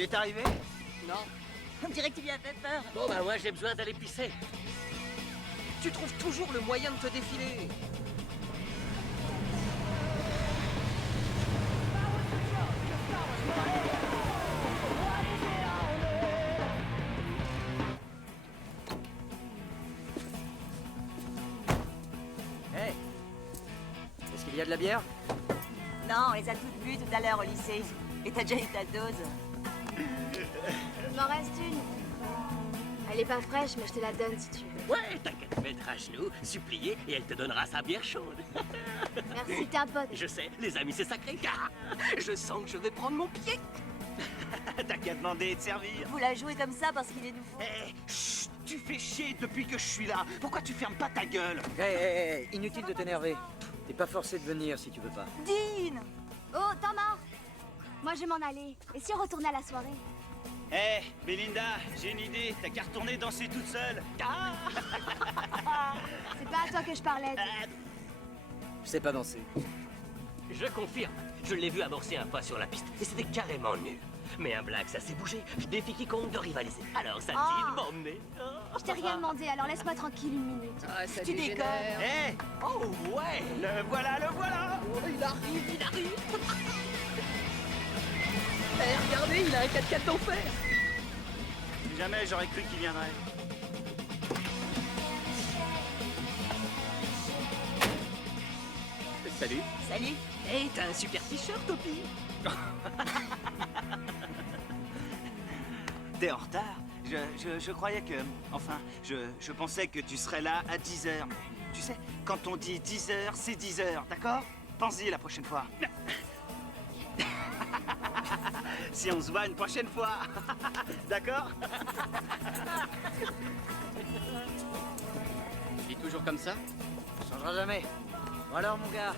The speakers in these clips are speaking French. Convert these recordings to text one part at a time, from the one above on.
Il est arrivé? Non. On dirait que tu lui as fait peur. Bon bah moi j'ai besoin d'aller pisser. Tu trouves toujours le moyen de te défiler. Hey, est-ce qu'il y a de la bière? Non, on les a toutes bues tout à l'heure au lycée. Et t'as déjà eu ta dose. Il m'en reste une. Elle est pas fraîche, mais je te la donne si tu veux. Ouais, t'as qu'à te mettre à genoux, supplier, et elle te donnera sa bière chaude. Merci, t'es un pote. Je sais, les amis c'est sacré. Je sens que je vais prendre mon pied. T'as qu'à demander de servir. Vous la jouez comme ça parce qu'il est nouveau. Hé, chut, tu fais chier depuis que je suis là. Pourquoi tu fermes pas ta gueule? Hey, inutile de t'énerver. T'es pas forcé de venir si tu veux pas. Dean! Oh, Thomas! Moi, je vais m'en aller. Et si on retournait à la soirée? Hé, Belinda, j'ai une idée. T'as qu'à retourner danser toute seule. Ah. C'est pas à toi que je parlais. Je sais pas danser. Je confirme, je l'ai vu amorcer un pas sur la piste, et c'était carrément nul. Mais un blague, ça s'est bougé. Je défie quiconque de rivaliser. Alors ça te dit de m'emmener? Je t'ai rien demandé, alors laisse-moi tranquille une minute. Ah, ça Tu dégénère. déconnes. Hé, Oh ouais. le voilà, le voilà. Oh, il arrive, il arrive. Eh, regardez, il a un 4x4 d'enfer. Jamais j'aurais cru qu'il viendrait. Salut. Salut. Hey, t'as un super t-shirt, Topi. T'es en retard? Je croyais que... Enfin, je pensais que tu serais là à 10h. Mais tu sais, quand on dit 10h, c'est 10h, d'accord? Pense-y la prochaine fois. Si on se voit une prochaine fois. D'accord? Il est toujours comme ça? Ça changera jamais. Bon alors, mon gars.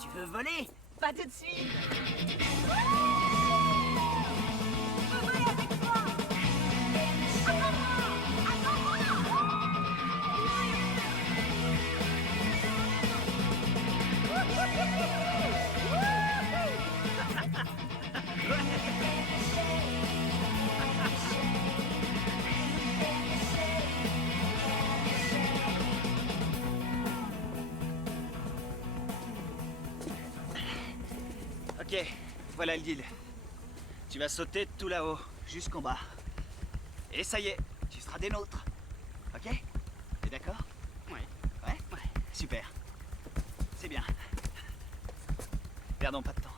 Tu veux voler? Pas tout de suite. Ok, voilà le deal. Tu vas sauter de tout là-haut, jusqu'en bas. Et ça y est, tu seras des nôtres. Ok? T'es d'accord? Ouais. Ouais? Ouais. Super. C'est bien. Perdons pas de temps.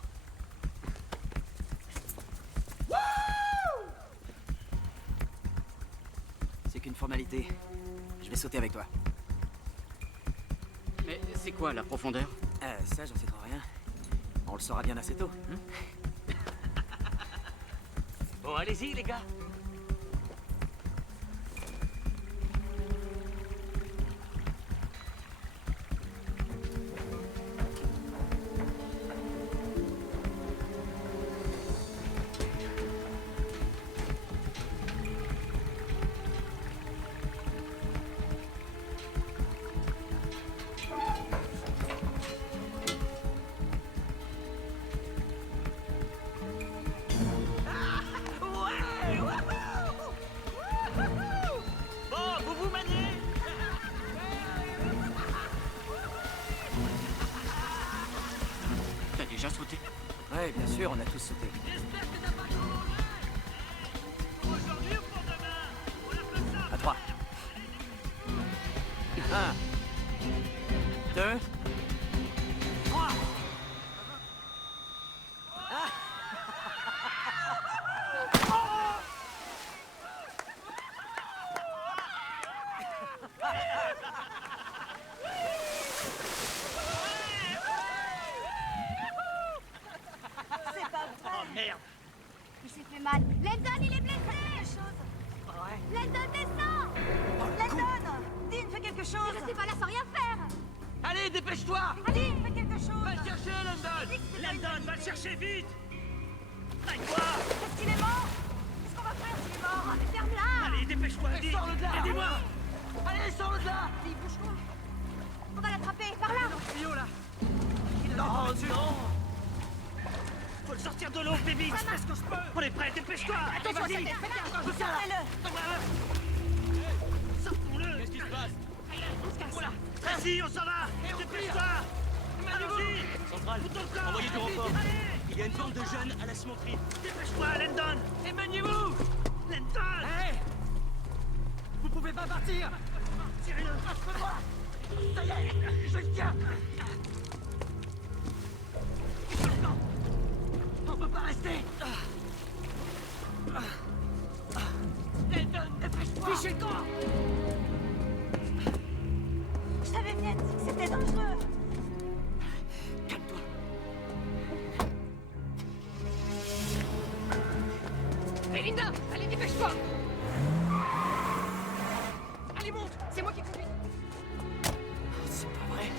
C'est qu'une formalité. Je vais sauter avec toi. Mais c'est quoi la profondeur? Ça, j'en sais trop rien. On le saura bien assez tôt. Bon, allez-y les gars. T'as déjà sauté? Ouais, bien sûr, on a tous sauté. À 3. 1, 2, 3. C'est pas vrai. Oh merde! Il s'est fait mal. Landon, il est blessé! Landon, descends! Landon! Dean, fais quelque Ne chose. restez pas là sans rien faire! Allez, dépêche-toi. Dean, fais quelque chose. Va le chercher, Landon. Landon, va le chercher vite! Est-ce qu'il est mort? Qu'est-ce qu'on va faire s'il est mort? Mais ferme-la! Allez, dépêche-toi, vite! Sors-le de là. Aidez-moi! Allez, sors-le de là. Dis, bouge-toi. On va l'attraper, par là! Tuyau, là. Non, non. faut le sortir de l'eau, vite. Fais ce que je peux. On est prêts, dépêche-toi. Attention, vas-y. sortez-le. Sortons-le. Qu'est-ce qui se passe? Voilà. Vas-y, on s'en va. Dépêche-toi. Allons-y. Central, envoyez du renfort. Il y a une bande de jeunes à la cimenterie. Dépêche-toi, Landon. Éloignez-vous. Landon. Hé! Vous pouvez pas partir! Tirez-le. Ça y est! Je le tiens! On peut pas rester! Landon, dépêche-toi! Fichez le camp! Je savais bien que c'était dangereux. Calme-toi! Melinda, allez, dépêche-toi. Allez, monte. C'est moi qui conduis. C'est pas vrai!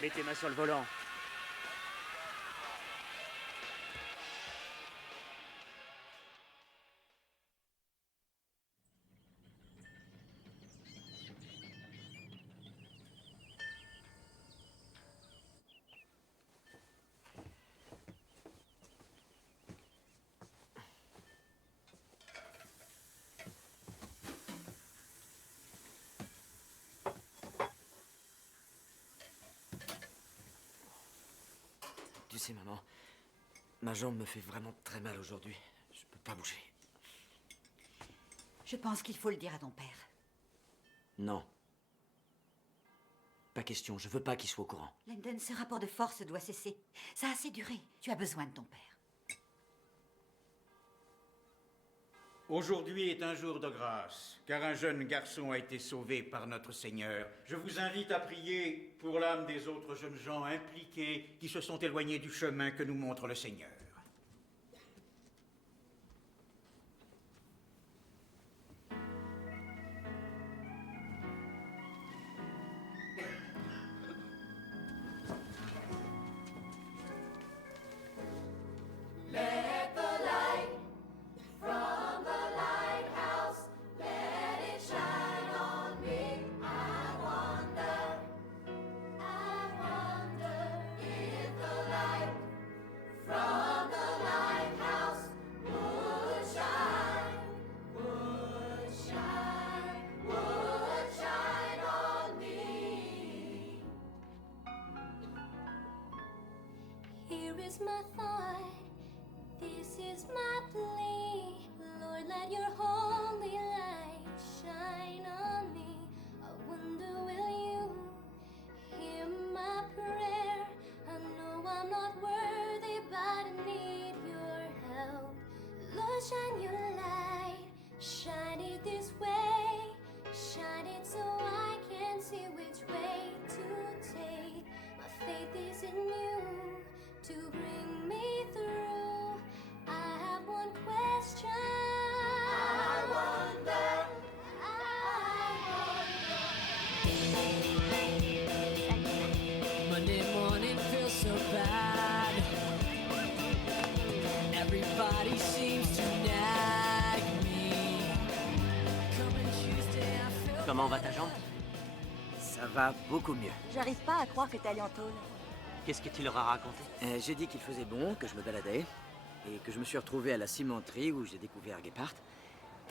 Mets tes mains sur le volant. Tu sais, maman, ma jambe me fait vraiment très mal aujourd'hui. Je peux pas bouger. Je pense qu'il faut le dire à ton père. Non. Pas question, je veux pas qu'il soit au courant. Landon, ce rapport de force doit cesser. Ça a assez duré. Tu as besoin de ton père. Aujourd'hui est un jour de grâce, car un jeune garçon a été sauvé par notre Seigneur. Je vous invite à prier pour l'âme des autres jeunes gens impliqués qui se sont éloignés du chemin que nous montre le Seigneur. Here is my thought, this is my plea. Lord, let your holy light shine on me. I wonder, will you hear my prayer? I know I'm not worthy, but I need your help. Lord, shine your light, shine it this way. Shine it so I can see which way to take. My faith is in you to bring me through. I have one question. I wonder. Monday morning feels so bad. Everybody seems to nag me. Coming Tuesday, I feel. Comment va ta jambe? Ça va beaucoup mieux. J'arrive pas à croire que t'es allé en tôle. Qu'est-ce que tu leur as raconté? J'ai dit qu'il faisait bon, que je me baladais, et que je me suis retrouvé à la cimenterie où j'ai découvert Gephardt,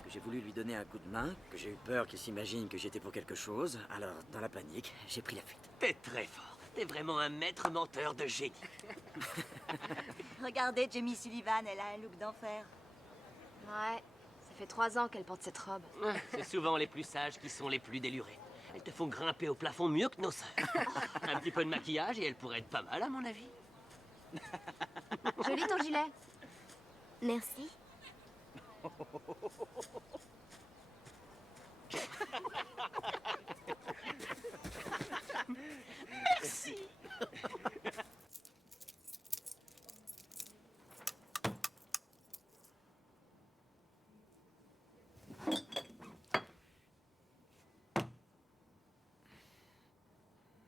que j'ai voulu lui donner un coup de main, que j'ai eu peur qu'il s'imagine que j'étais pour quelque chose. Alors, dans la panique, j'ai pris la fuite. T'es très fort. T'es vraiment un maître menteur de génie. Regardez, Jamie Sullivan, elle a un look d'enfer. Ouais, ça fait 3 ans qu'elle porte cette robe. C'est souvent les plus sages qui sont les plus délurés. Elles te font grimper au plafond mieux que nos sœurs. Un petit peu de maquillage et elles pourraient être pas mal, à mon avis. Joli ton gilet. Merci. Merci.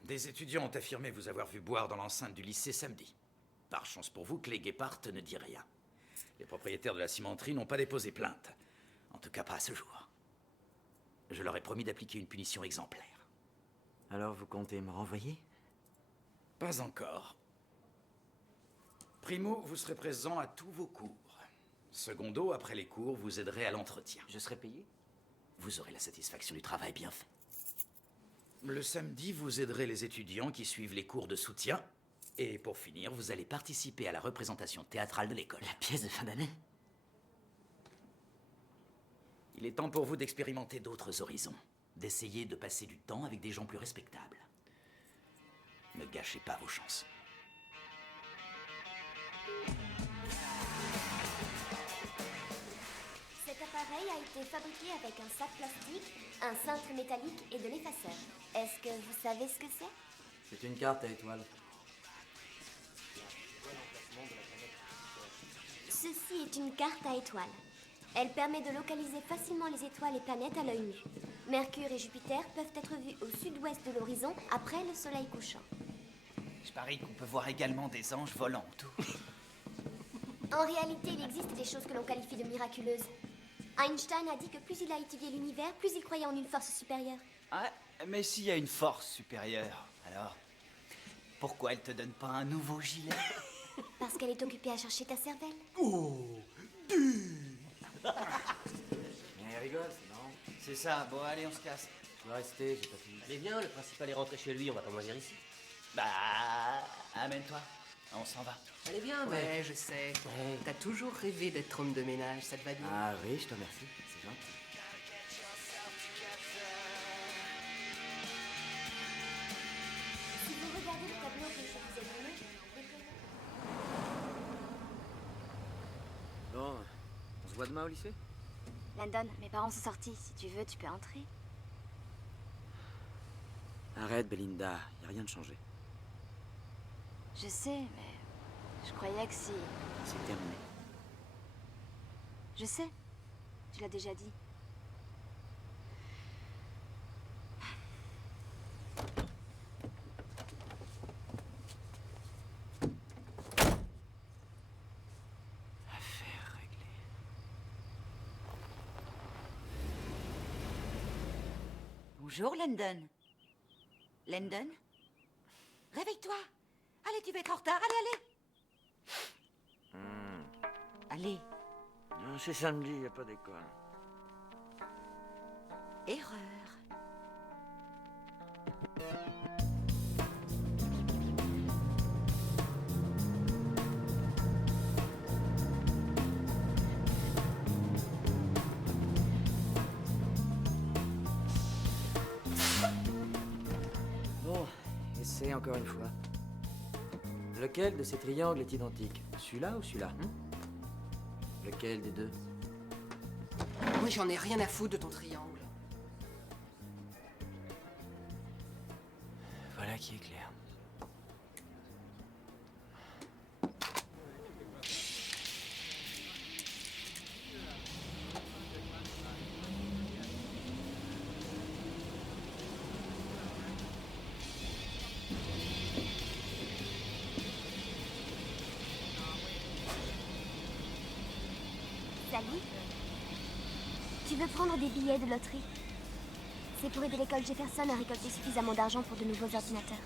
Des étudiants ont affirmé vous avoir vu boire dans l'enceinte du lycée samedi. Par chance pour vous, Clay Gephardt ne dit rien. Les propriétaires de la cimenterie n'ont pas déposé plainte. En tout cas, pas à ce jour. Je leur ai promis d'appliquer une punition exemplaire. Alors, vous comptez me renvoyer? Pas encore. Primo, vous serez présent à tous vos cours. Secondo, après les cours, vous aiderez à l'entretien. Je serai payé? Vous aurez la satisfaction du travail bien fait. Le samedi, vous aiderez les étudiants qui suivent les cours de soutien. Et pour finir, vous allez participer à la représentation théâtrale de l'école. La pièce de fin d'année? Il est temps pour vous d'expérimenter d'autres horizons. D'essayer de passer du temps avec des gens plus respectables. Ne gâchez pas vos chances. Cet appareil a été fabriqué avec un sac plastique, un cintre métallique et de l'effaceur. Est-ce que vous savez ce que c'est? C'est une carte à étoiles. Ceci est une carte à étoiles. Elle permet de localiser facilement les étoiles et planètes à l'œil nu. Mercure et Jupiter peuvent être vus au sud-ouest de l'horizon après le soleil couchant. Je parie qu'on peut voir également des anges volants autour. En réalité, il existe des choses que l'on qualifie de miraculeuses. Einstein a dit que plus il a étudié l'univers, plus il croyait en une force supérieure. Ouais, mais s'il y a une force supérieure, alors pourquoi elle te donne pas un nouveau gilet? Parce qu'elle est occupée à chercher ta cervelle. Mais rigole, c'est marrant. C'est ça, bon allez, on se casse. Je dois rester, j'ai pas fini. Allez, viens, le principal est rentré chez lui, on va pas moisir ici. Bah, amène-toi, on s'en va. Allez, viens, mec. Ouais, je sais. T'as toujours rêvé d'être homme de ménage, ça te va bien? Ah oui, je te remercie, c'est gentil. Si vous regardez le tableau que je vous ai donné, Bon, on se voit demain au lycée? Landon, mes parents sont sortis. Si tu veux, tu peux entrer. Arrête, Belinda, y a rien de changé. Je sais, mais je croyais que si... C'est terminé. Je sais. Tu l'as déjà dit. Affaire réglée. Bonjour, Landon. Landon? Réveille-toi. Allez, tu vas être en retard. Allez, allez. Allez. Non, c'est samedi, y a pas d'école. Erreur. Bon, essaie encore une fois. Lequel de ces triangles est identique? Celui-là ou celui-là? Lequel des deux? Moi, j'en ai rien à foutre de ton triangle. Voilà qui est clair. Salut. Tu veux prendre des billets de loterie? C'est pour aider l'école Jefferson à récolter suffisamment d'argent pour de nouveaux ordinateurs.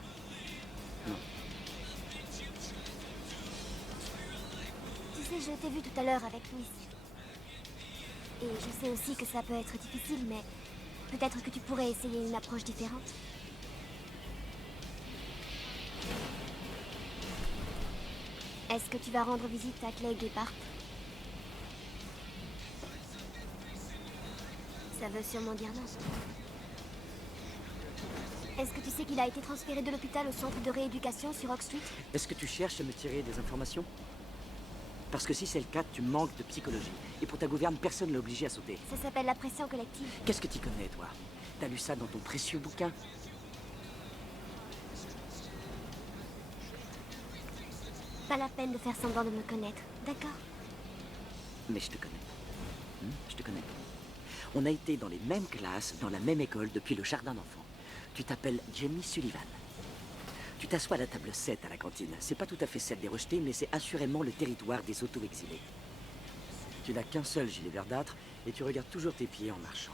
Tu sais, je t'ai vu tout à l'heure avec Louis. Et je sais aussi que ça peut être difficile, mais peut-être que tu pourrais essayer une approche différente. Est-ce que tu vas rendre visite à Clegg et Bart? Ça veut sûrement dire non. Est-ce que tu sais qu'il a été transféré de l'hôpital au centre de rééducation sur Oak Street? Est-ce que tu cherches à me tirer des informations? Parce que si c'est le cas, tu manques de psychologie. Et pour ta gouverne, personne ne l'a obligé à sauter. Ça s'appelle la pression collective. Qu'est-ce que tu connais, toi? T'as lu ça dans ton précieux bouquin? Pas la peine de faire semblant de me connaître, d'accord? Mais je te connais. Je te connais. On a été dans les mêmes classes, dans la même école, depuis le jardin d'enfants. Tu t'appelles Jamie Sullivan. Tu t'assois à la table 7 à la cantine. C'est pas tout à fait celle des rejetés, mais c'est assurément le territoire des auto-exilés. Tu n'as qu'un seul gilet verdâtre et tu regardes toujours tes pieds en marchant.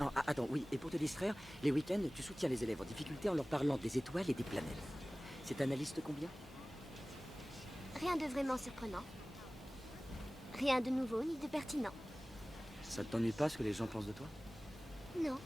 Non, attends, oui, et pour te distraire, les week-ends, tu soutiens les élèves en difficulté en leur parlant des étoiles et des planètes. C'est un analyste combien? Rien de vraiment surprenant. Rien de nouveau ni de pertinent. Ça ne t'ennuie pas ce que les gens pensent de toi? Non.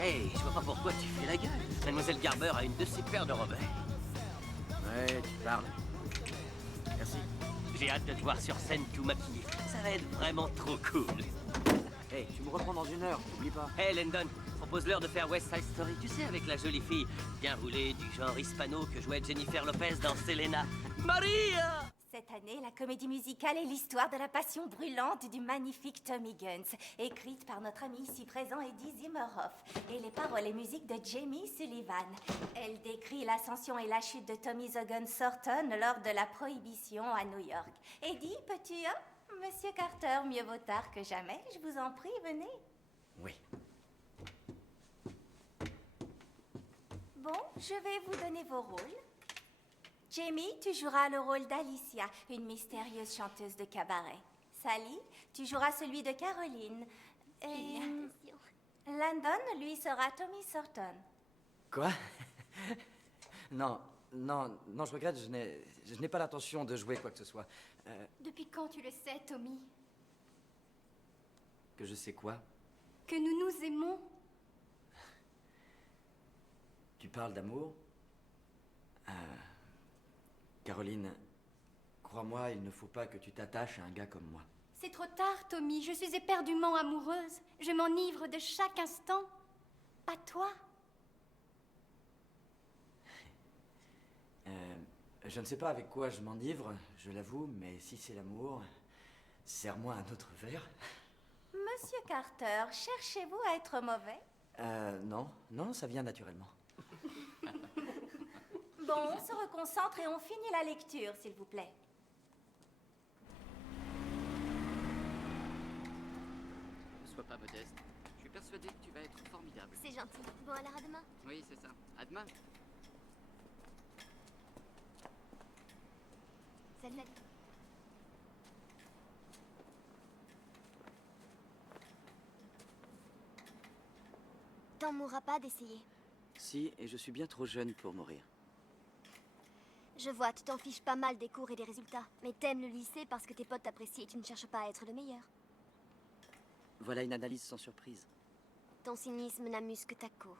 Hey, je vois pas pourquoi tu fais la gueule. Mademoiselle Garber a une de ses paires de robes. Ouais, tu parles. Merci. J'ai hâte de te voir sur scène tout maquillé. Ça va être vraiment trop cool. Hey, tu me reprends dans 1 heure, n'oublie pas. Hey Landon, propose-leur de faire West Side Story, tu sais, avec la jolie fille bien roulée du genre hispano que jouait Jennifer Lopez dans Selena. Maria! Cette année, la comédie musicale est l'histoire de la passion brûlante du magnifique Tommy Guns, écrite par notre ami ici présent Eddie Zimmerhoff, et les paroles et musiques de Jamie Sullivan. Elle décrit l'ascension et la chute de Tommy the Gun Thornton lors de la prohibition à New York. Eddie, peux-tu, hein? Monsieur Carter, mieux vaut tard que jamais, je vous en prie, venez. Oui. Bon, je vais vous donner vos rôles. Jamie, tu joueras le rôle d'Alicia, une mystérieuse chanteuse de cabaret. Sally, tu joueras celui de Caroline. Et Landon, lui, sera Tommy Thornton. Quoi? Non, je regrette, je n'ai pas l'intention de jouer quoi que ce soit. Depuis quand tu le sais, Tommy? Que je sais quoi? Que nous nous aimons. Tu parles d'amour? Caroline, crois-moi, il ne faut pas que tu t'attaches à un gars comme moi. C'est trop tard, Tommy. Je suis éperdument amoureuse. Je m'enivre de chaque instant. Pas toi. Je ne sais pas avec quoi je m'enivre, je l'avoue, mais si c'est l'amour, serre-moi un autre verre. Monsieur Carter, cherchez-vous à être mauvais? Non, ça vient naturellement. Bon, on se reconcentre et on finit la lecture, s'il vous plaît. Ne sois pas modeste. Je suis persuadé que tu vas être formidable. C'est gentil. Bon, alors à demain. Oui, c'est ça. À demain. Salut. T'en mourras pas d'essayer. Si, et je suis bien trop jeune pour mourir. Je vois, tu t'en fiches pas mal des cours et des résultats. Mais t'aimes le lycée parce que tes potes t'apprécient et tu ne cherches pas à être le meilleur. Voilà une analyse sans surprise. Ton cynisme n'amuse que ta cour.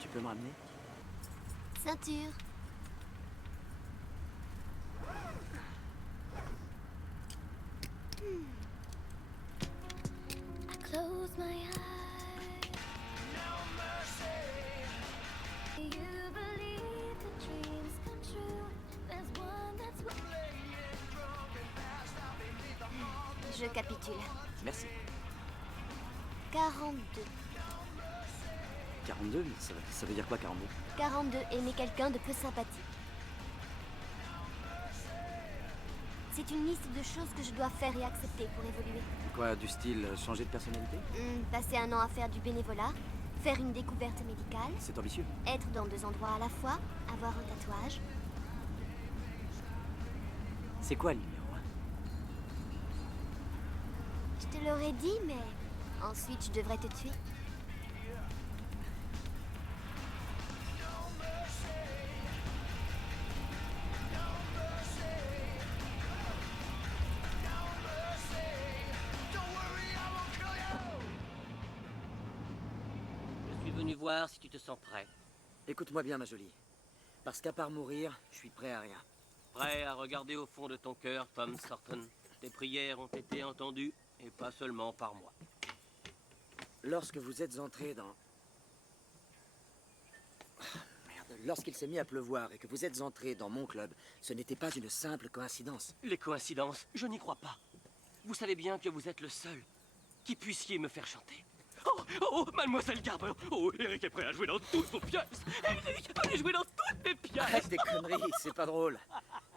Tu peux me ramener? Ceinture. Je capitule. Merci. 42. 42, ça veut dire quoi 42? 42, aimer quelqu'un de peu sympathique. C'est une liste de choses que je dois faire et accepter pour évoluer. Quoi, du style changer de personnalité? Passer un an à faire du bénévolat, faire une découverte médicale, C'est ambitieux. être dans 2 endroits à la fois, avoir un tatouage. C'est quoi le numéro 1? Je te l'aurais dit, mais ensuite je devrais te tuer. Je suis venu voir si tu te sens prêt. Écoute-moi bien, ma jolie. Parce qu'à part mourir, je suis prêt à rien. Prêt à regarder au fond de ton cœur, Tom Thornton. Tes prières ont été entendues, et pas seulement par moi. Lorsque vous êtes entré dans... Merde, lorsqu'il s'est mis à pleuvoir et que vous êtes entré dans mon club, ce n'était pas une simple coïncidence. Les coïncidences, je n'y crois pas. Vous savez bien que vous êtes le seul qui puissiez me faire chanter. Oh, mademoiselle Garber. Oh, Eric est prêt à jouer dans toutes vos pièces. Eric, allez jouer dans toutes mes pièces. Arrête des conneries, c'est pas drôle.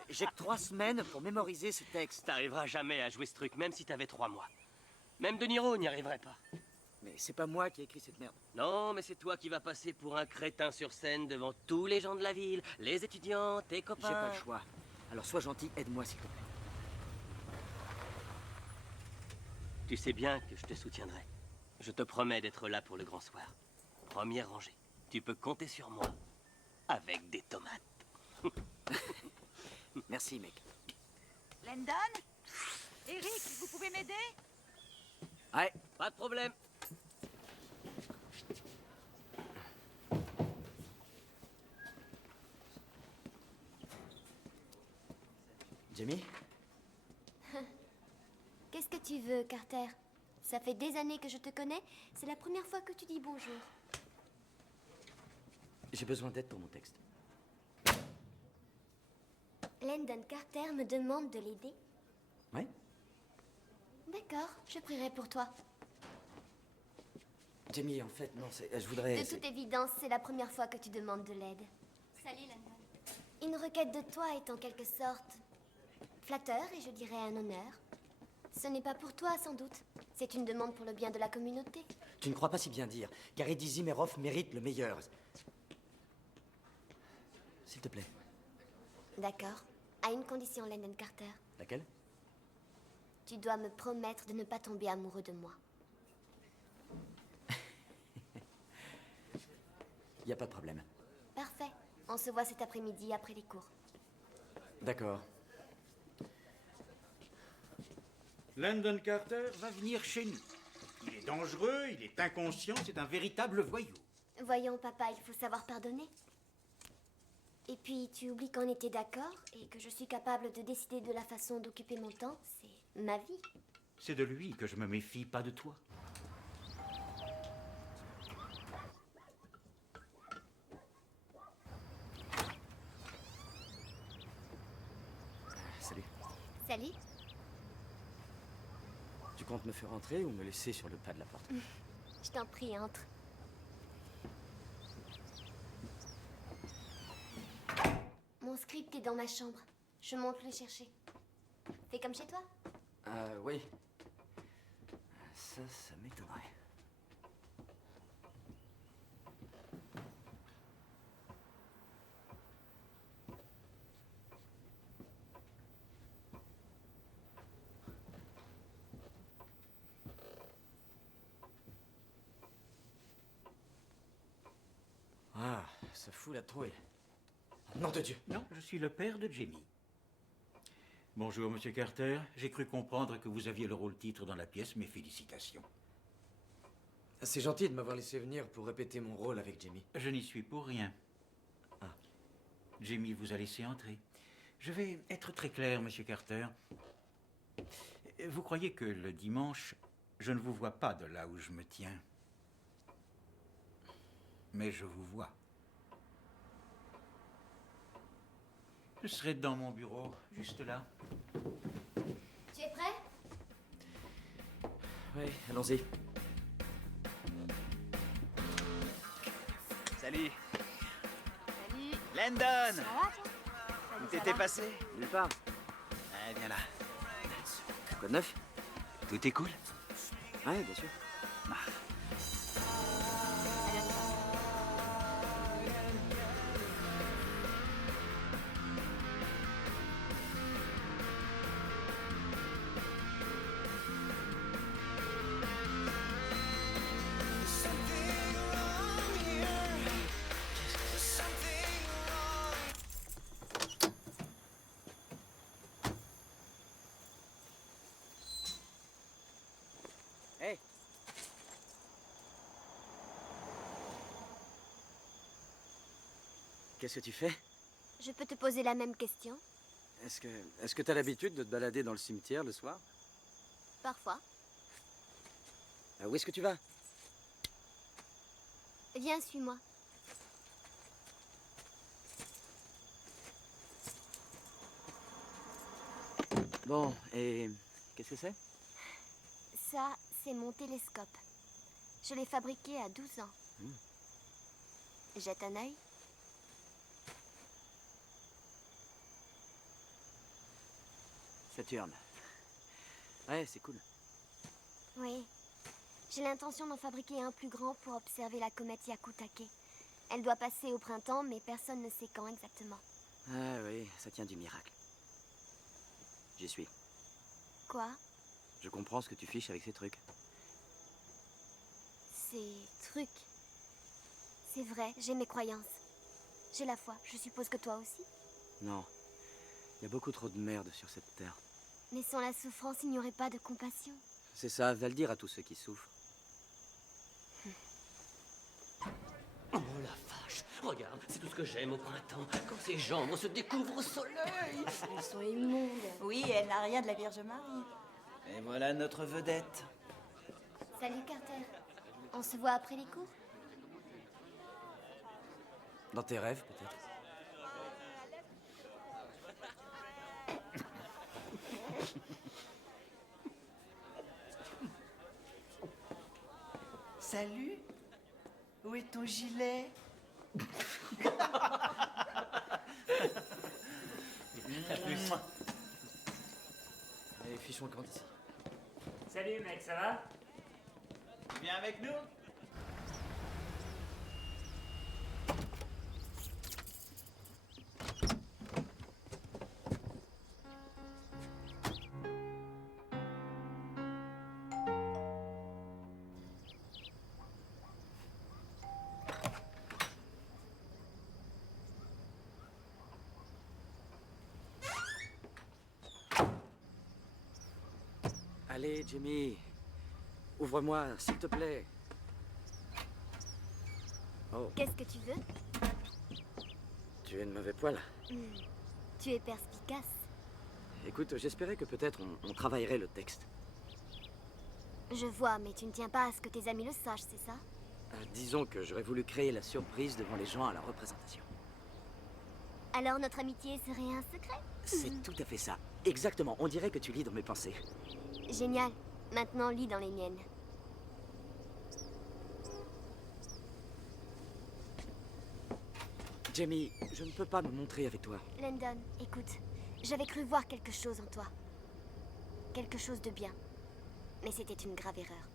J'ai que 3 semaines pour mémoriser ce texte. T'arriveras jamais à jouer ce truc, même si t'avais 3 mois. Même De Niro n'y arriverait pas. Mais c'est pas moi qui ai écrit cette merde. Non, mais c'est toi qui vas passer pour un crétin sur scène devant tous les gens de la ville, les étudiants, tes copains. J'ai pas le choix. Alors sois gentil, aide-moi s'il te plaît. Tu sais bien que je te soutiendrai. Je te promets d'être là pour le grand soir. Première rangée. Tu peux compter sur moi. Avec des tomates. Merci, mec. Landon? Eric, vous pouvez m'aider? Ouais. Pas de problème. Jamie? Qu'est-ce que tu veux, Carter? Ça fait des années que je te connais. C'est la première fois que tu dis bonjour. J'ai besoin d'aide pour mon texte. Landon Carter me demande de l'aider. Ouais? D'accord, je prierai pour toi. Jamie, en fait, non, je voudrais... De toute évidence, c'est la première fois que tu demandes de l'aide. Salut, Landon. Une requête de toi est en quelque sorte flatteur et je dirais un honneur. Ce n'est pas pour toi, sans doute. C'est une demande pour le bien de la communauté. Tu ne crois pas si bien dire. Gary Zimeroff mérite le meilleur. S'il te plaît. D'accord. À une condition, Landon Carter. Laquelle? Tu dois me promettre de ne pas tomber amoureux de moi. Y a pas de problème. Parfait. On se voit cet après-midi après les cours. D'accord. Landon Carter va venir chez nous. Il est dangereux, il est inconscient, c'est un véritable voyou. Voyons, papa, il faut savoir pardonner. Et puis, tu oublies qu'on était d'accord et que je suis capable de décider de la façon d'occuper mon temps. C'est ma vie. C'est de lui que je me méfie, pas de toi. Salut. Salut. Tu comptes me faire entrer ou me laisser sur le pas de la porte? Je t'en prie, entre. Mon script est dans ma chambre. Je monte le chercher. Fais comme chez toi. Oui. Ça m'étonnerait. Ah, ça fout la trouille. Nom de Dieu. Non, je suis le père de Jamie. Bonjour, monsieur Carter. J'ai cru comprendre que vous aviez le rôle-titre dans la pièce. Mes félicitations. C'est gentil de m'avoir laissé venir pour répéter mon rôle avec Jamie. Je n'y suis pour rien. Ah. Jamie vous a laissé entrer. Je vais être très clair, monsieur Carter. Vous croyez que le dimanche, je ne vous vois pas de là où je me tiens. Mais je vous vois. Je serai dans mon bureau, juste là. Tu es prêt? Oui, allons-y. Salut. Salut. Landon. Ça va, toi? Où Salut, t'étais ça va? passé? Nulle part. Ouais, viens là. Quoi de neuf? Tout est cool? Ouais, bien sûr. Hey. Qu'est-ce que tu fais? Je peux te poser la même question? Est-ce que t'as l'habitude de te balader dans le cimetière le soir? Parfois. Où est-ce que tu vas? Viens, suis-moi. Bon, et qu'est-ce que c'est? Ça, c'est mon télescope. Je l'ai fabriqué à 12 ans. Jette un œil. Saturne. Ouais, c'est cool. Oui. J'ai l'intention d'en fabriquer un plus grand pour observer la comète Hyakutake. Elle doit passer au printemps, mais personne ne sait quand exactement. Ah oui, ça tient du miracle. J'y suis. Quoi? Je comprends ce que tu fiches avec ces trucs. Ces trucs. C'est vrai, j'ai mes croyances. J'ai la foi, je suppose que toi aussi. Non. Il y a beaucoup trop de merde sur cette terre. Mais sans la souffrance, il n'y aurait pas de compassion. C'est ça, va le dire à tous ceux qui souffrent. Oh la vache, regarde, c'est tout ce que j'aime au printemps, quand ces gens se découvrent au soleil. Elles sont immondes. Oui, elle n'a rien de la Vierge Marie. Et voilà notre vedette. Salut Carter. On se voit après les cours? Dans tes rêves, peut-être. Salut. Où est ton gilet? À plus. Allez, fichons le camp d'ici. Salut mec, ça va? Tu viens avec nous? Allez, Jimmy. Ouvre-moi, s'il te plaît. Oh, Qu'est-ce que tu veux? tu es de mauvais poil. Tu es perspicace. Écoute, j'espérais que peut-être on travaillerait le texte. Je vois, mais tu ne tiens pas à ce que tes amis le sachent, c'est ça? Disons que j'aurais voulu créer la surprise devant les gens à la représentation. Alors notre amitié serait un secret? C'est tout à fait ça. Exactement, on dirait que tu lis dans mes pensées. Génial. Maintenant, lis dans les miennes. Jamie, je ne peux pas me montrer avec toi. Landon, écoute. J'avais cru voir quelque chose en toi. Quelque chose de bien. Mais c'était une grave erreur.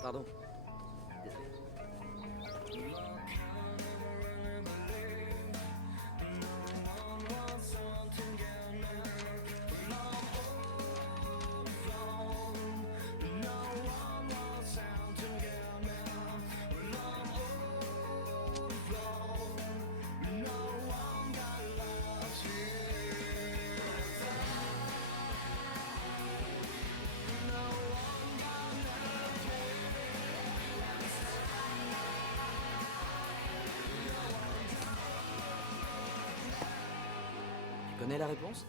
Pardon. Tu connais la réponse?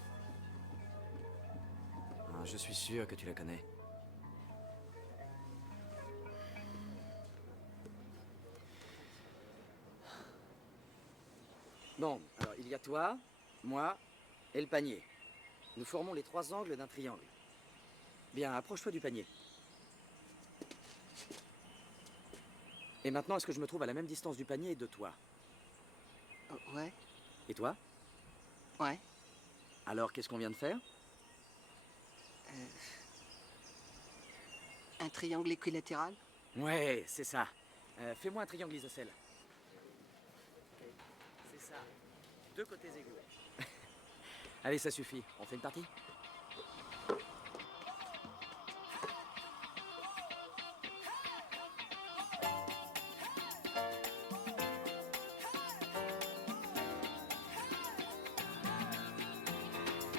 Je suis sûr que tu la connais. Bon, alors il y a toi, moi et le panier. Nous formons les 3 angles d'un triangle. Bien, approche-toi du panier. Et maintenant, est-ce que je me trouve à la même distance du panier et de toi? Ouais. Et toi? Ouais. Alors, qu'est-ce qu'on vient de faire? Un triangle équilatéral? Ouais, c'est ça. Fais-moi un triangle isocèle. C'est ça. 2 côtés égaux. Allez, ça suffit. On fait une partie?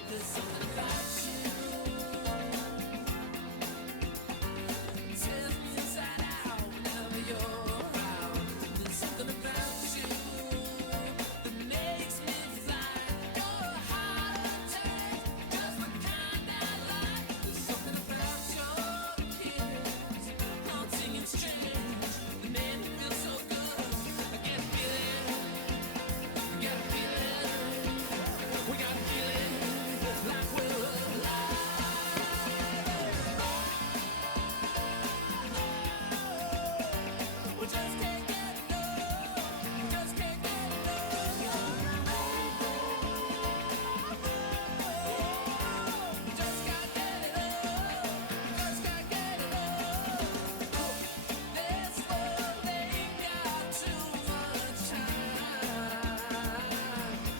There's something about you. Turns me inside out whenever you're around. There's something about you that makes me fly. Your heart attack, just the kind I like. There's something about your kiss, haunting and strange. It made me feel so good. I get a feeling, got a feeling, we got a feeling. Like we're alive. We just can't get enough. Just can't get enough. Just can't get enough. Just can't get enough. This world ain't got too much time.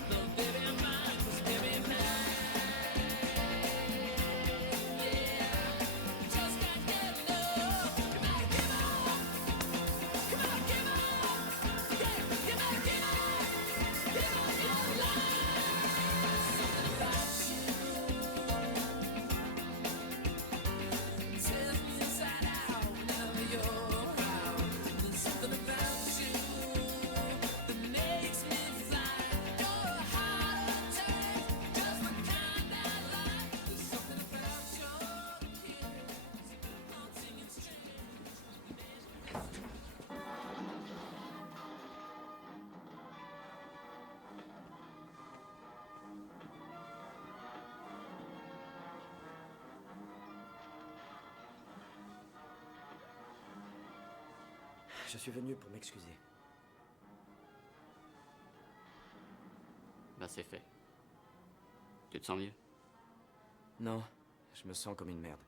But baby, mine, 'cause baby, mine. Je suis venu pour m'excuser. Bah c'est fait. Tu te sens mieux? Non, je me sens comme une merde.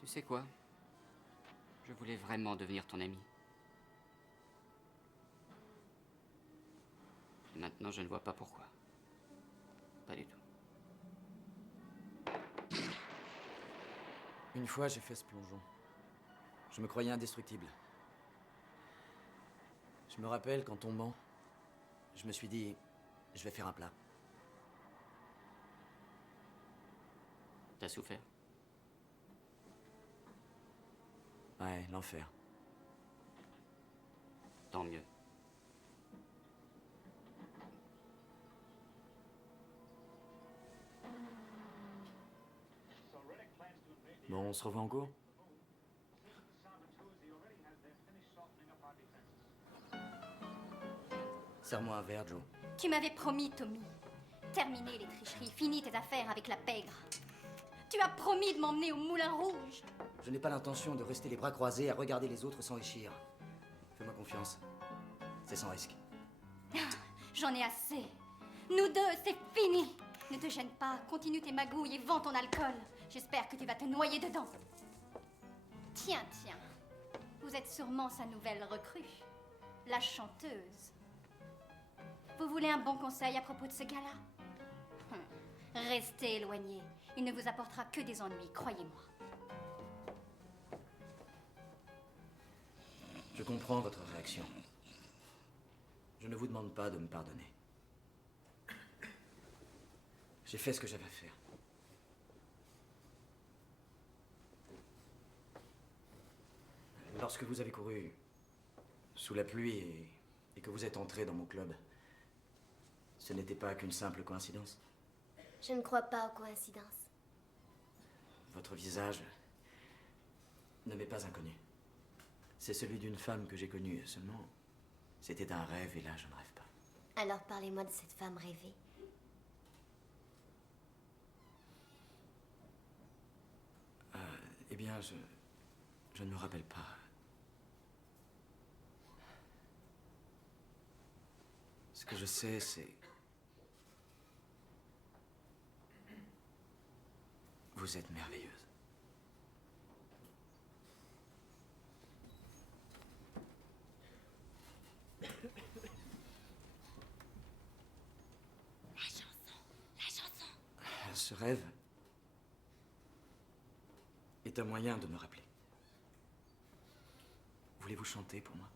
Tu sais quoi? Je voulais vraiment devenir ton ami. Et maintenant, je ne vois pas pourquoi. Pas du tout. Une fois, j'ai fait ce plongeon. Je me croyais indestructible. Je me rappelle qu'en tombant, je me suis dit, je vais faire un plat. T'as souffert? Ouais, l'enfer. Tant mieux. Bon, on se revoit en cours? Serre-moi un verre, Joe. Tu m'avais promis, Tommy. Terminer les tricheries, fini tes affaires avec la pègre. Tu as promis de m'emmener au Moulin Rouge. Je n'ai pas l'intention de rester les bras croisés à regarder les autres s'enrichir. Fais-moi confiance. C'est sans risque. J'en ai assez. Nous deux, c'est fini. Ne te gêne pas, continue tes magouilles et vends ton alcool. J'espère que tu vas te noyer dedans. Tiens, tiens. Vous êtes sûrement sa nouvelle recrue. La chanteuse. Vous voulez un bon conseil à propos de ce gars-là? Restez éloignés. Il ne vous apportera que des ennuis, croyez-moi. Je comprends votre réaction. Je ne vous demande pas de me pardonner. J'ai fait ce que j'avais à faire. Lorsque vous avez couru sous la pluie et que vous êtes entré dans mon club, ce n'était pas qu'une simple coïncidence. Je ne crois pas aux coïncidences. Votre visage ne m'est pas inconnu. C'est celui d'une femme que j'ai connue seulement. C'était un rêve et là, je ne rêve pas. Alors parlez-moi de cette femme rêvée. Eh bien, je ne me rappelle pas. Ce que je sais, c'est... Vous êtes merveilleuse. La chanson. Ce rêve est un moyen de me rappeler. Voulez-vous chanter pour moi?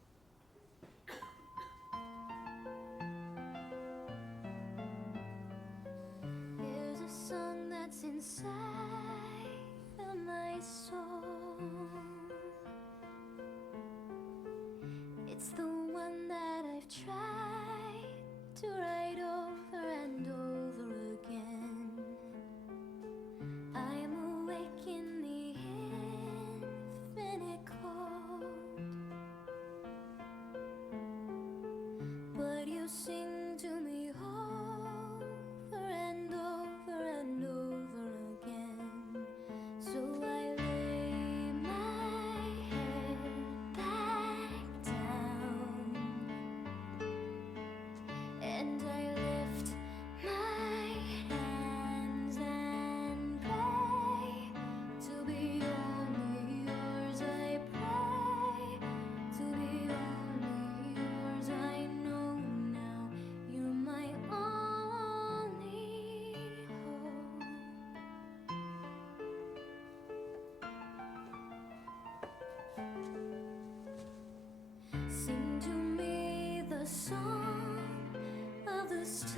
There's a song that's inside of my soul. It's the one that I've tried to write over and over again. I'm awake in the infinite cold, but you sing to me over and over and over again. So I lay my head back down and I lift my hands and pray to be only yours. I pray to be only yours. I know now you're my only hope. Sing to me the song of the stars,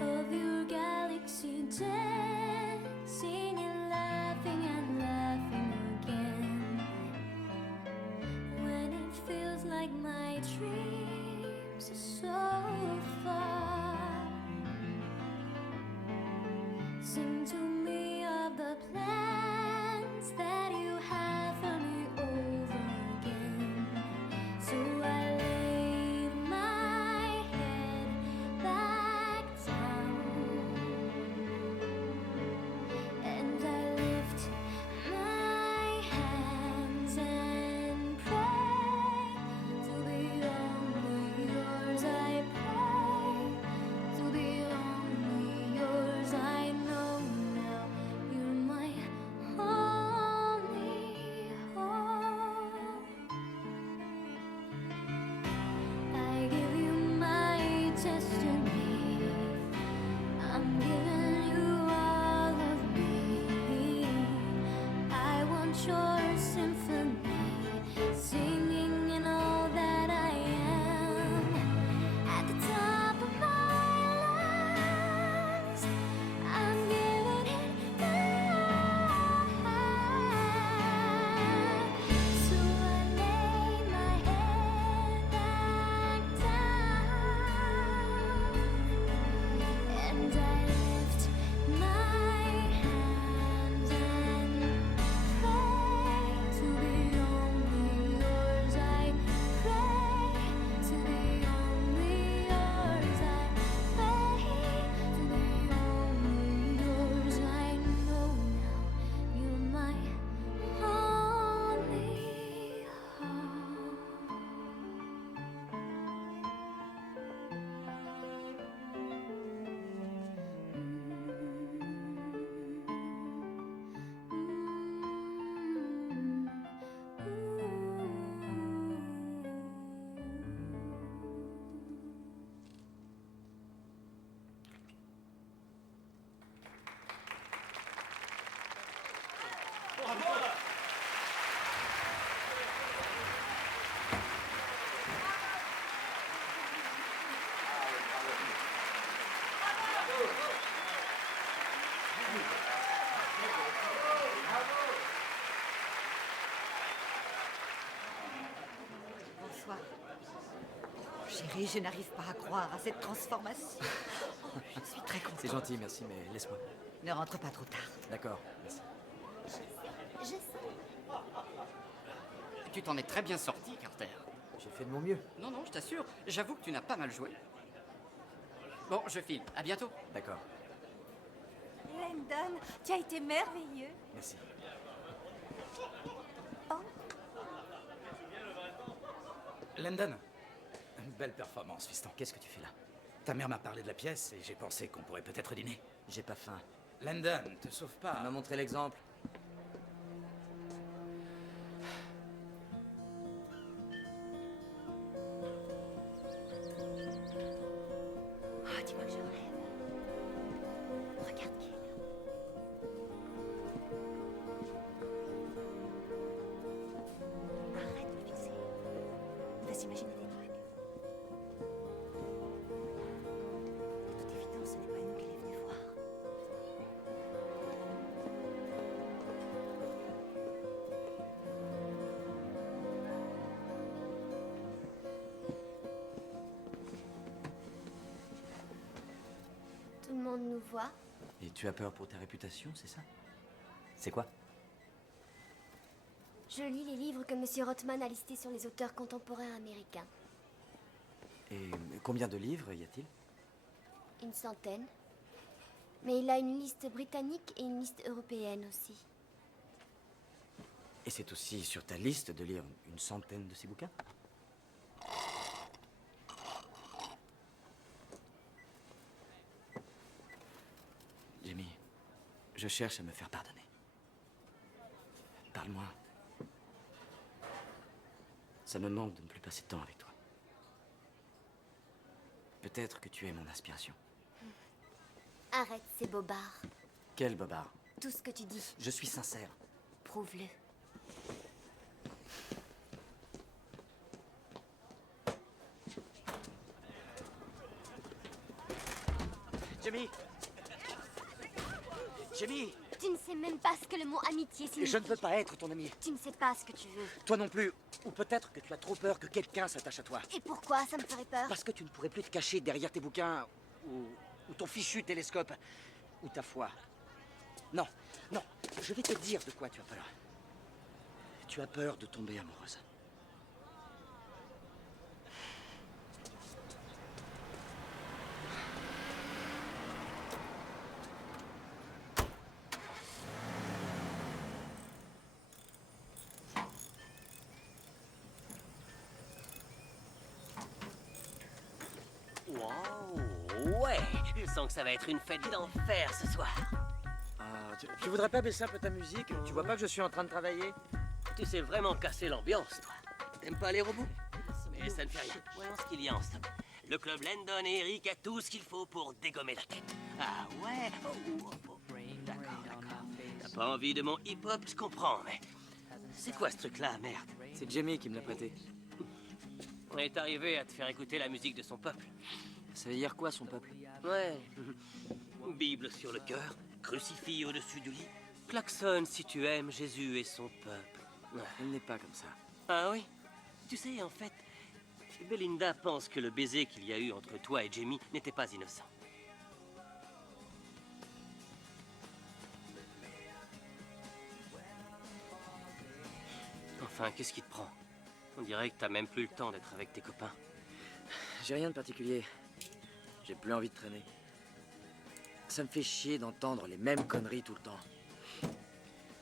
of your galaxy dancing and laughing again. When it feels like my dreams are so far, sing to me of the plans that you have for me over again. So I lay my head back down and I lift my hands and pray to be only yours. I pray to be only yours. I know now you're my only hope. I give you my destiny. I'm giving you all of me. I want your symphony, singing in all that I am. At the top of my lungs, I'm giving it back. So I lay my head back down and I lift my hands and pray to be only yours. I pray to be only yours. I pray to be only yours. I know now you're my only Bonsoir. Chérie, je n'arrive pas à croire à cette transformation. Oh, je suis très contente. C'est gentil, merci, mais laisse-moi. Ne rentre pas trop tard. D'accord, merci. Je sais. Tu t'en es très bien sorti, Carter. J'ai fait de mon mieux. Non, non, je t'assure. J'avoue que tu n'as pas mal joué. Bon, je file. À bientôt. D'accord. Landon, tu as été merveilleux. Merci. Landon, une belle performance, fiston. Qu'est-ce que tu fais là? Ta mère m'a parlé de la pièce et j'ai pensé qu'on pourrait peut-être dîner. J'ai pas faim. Landon, te sauve pas. Tu m'as montré l'exemple. Oh, dis-moi que je rêve. Regarde qui est là. Arrête de fixer. On va s'imaginer des trucs. De toute évidence, ce n'est pas nous qui les venus voir. Tout le monde nous voit. Et tu as peur pour ta réputation, c'est ça? C'est quoi? Je lis les livres que M. Rothman a listés sur les auteurs contemporains américains. Et combien de livres y a-t-il? Une centaine. Mais il a une liste britannique et une liste européenne aussi. Et c'est aussi sur ta liste de lire une centaine de ces bouquins? Jamie, je cherche à me faire pardonner. Parle-moi. Ça me manque de ne plus passer de temps avec toi. Peut-être que tu es mon inspiration. Arrête ces bobards. Quel bobard. Tout ce que tu dis, Je suis sincère. prouve-le. Jamie! Jamie! Tu ne sais même pas ce que le mot amitié signifie. Je ne veux pas être ton ami. Tu ne sais pas ce que tu veux. Toi non plus. Ou peut-être que tu as trop peur que quelqu'un s'attache à toi. Et pourquoi ça me ferait peur? Parce que tu ne pourrais plus te cacher derrière tes bouquins, ou ton fichu télescope, ou ta foi. Non, non, je vais te dire de quoi tu as peur. Tu as peur de tomber amoureuse. Wow, ouais, je sens que ça va être une fête d'enfer ce soir. Ah, tu voudrais pas baisser un peu ta musique? Tu vois pas que je suis en train de travailler? Tu sais vraiment casser l'ambiance, toi. T'aimes pas les robots? Mais ça ne fait rien. Voyons ce qu'il y a en stock. Le club Landon et Eric a tout ce qu'il faut pour dégommer la tête. Ah ouais? D'accord, d'accord. T'as pas envie de mon hip-hop, je comprends, mais... C'est quoi ce truc-là, merde? C'est Jamie qui me l'a prêté. On est arrivé à te faire écouter la musique de son peuple. Ça veut dire quoi, son peuple? Ouais. Bible sur le cœur, crucifix au-dessus du lit. Klaxonne si tu aimes Jésus et son peuple. Ouais. Elle n'est pas comme ça. Ah oui? Tu sais, en fait, Belinda pense que le baiser qu'il y a eu entre toi et Jamie n'était pas innocent. Enfin, qu'est-ce qui te prend? On dirait que t'as même plus le temps d'être avec tes copains. J'ai rien de particulier. J'ai plus envie de traîner. Ça me fait chier d'entendre les mêmes conneries tout le temps.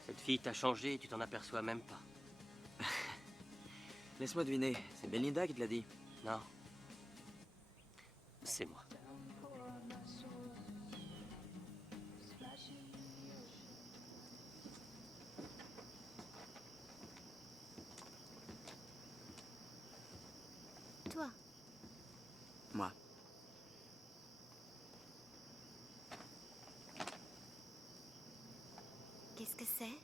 Cette fille t'a changé et tu t'en aperçois même pas. Laisse-moi deviner, c'est Belinda qui te l'a dit? Non. C'est moi. Toi, Moi. qu'est-ce que c'est?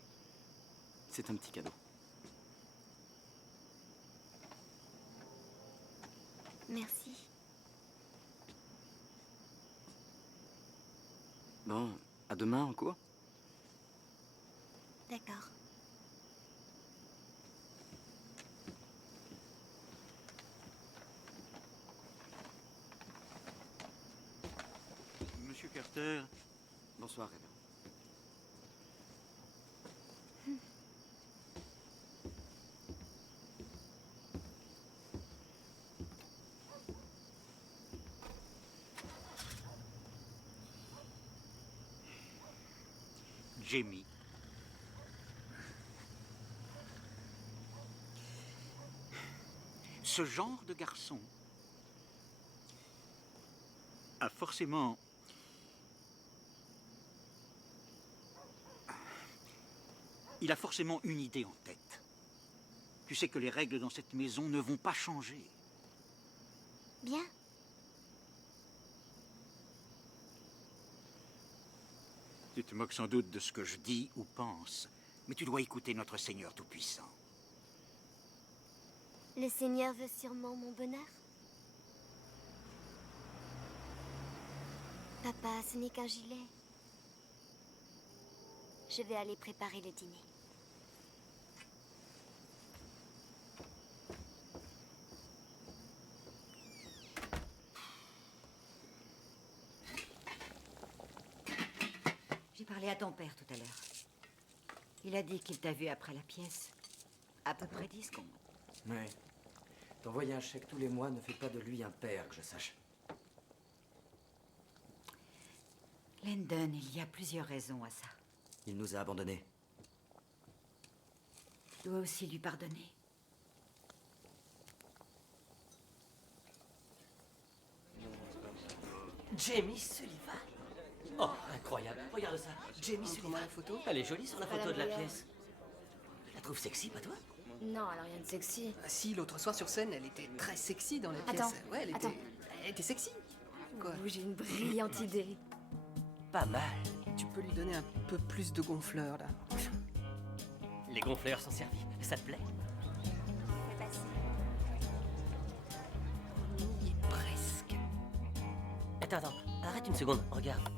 C'est un petit cadeau. Merci. Bon, à demain en cours? D'accord. Monsieur Carter. Bonsoir, Raymond. Jamie. Ce genre de garçon a forcément il a forcément une idée en tête. Tu sais que les règles dans cette maison ne vont pas changer. Bien. Tu te moques sans doute de ce que je dis ou pense, mais tu dois écouter notre Seigneur Tout-Puissant. Le Seigneur veut sûrement mon bonheur. Papa, ce n'est qu'un gilet. Je vais aller préparer le dîner. J'ai parlé à ton père tout à l'heure. Il a dit qu'il t'a vu après la pièce. À peu près 10 secondes. Oui. T'envoyer un chèque tous les mois ne fait pas de lui un père, que je sache. Landon, il y a plusieurs raisons à ça. Il nous a abandonnés. Tu dois aussi lui pardonner. Jamie Sullivan. Oh, incroyable. Regarde ça. Jamie Sullivan. La photo. Elle est jolie sur la Pas la photo de la meilleure. pièce. Tu la trouves sexy, pas toi? Non, alors rien de sexy. Ah si, l'autre soir sur scène, elle était très sexy dans la pièce. Attends, Ouais, attends. Elle était sexy. Quoi? J'ai une brillante idée. Pas mal. Tu peux lui donner un peu plus de gonfleur, là. Les gonfleurs sont servis. Ça te plaît? Y est presque. Attends. Arrête une seconde. Regarde.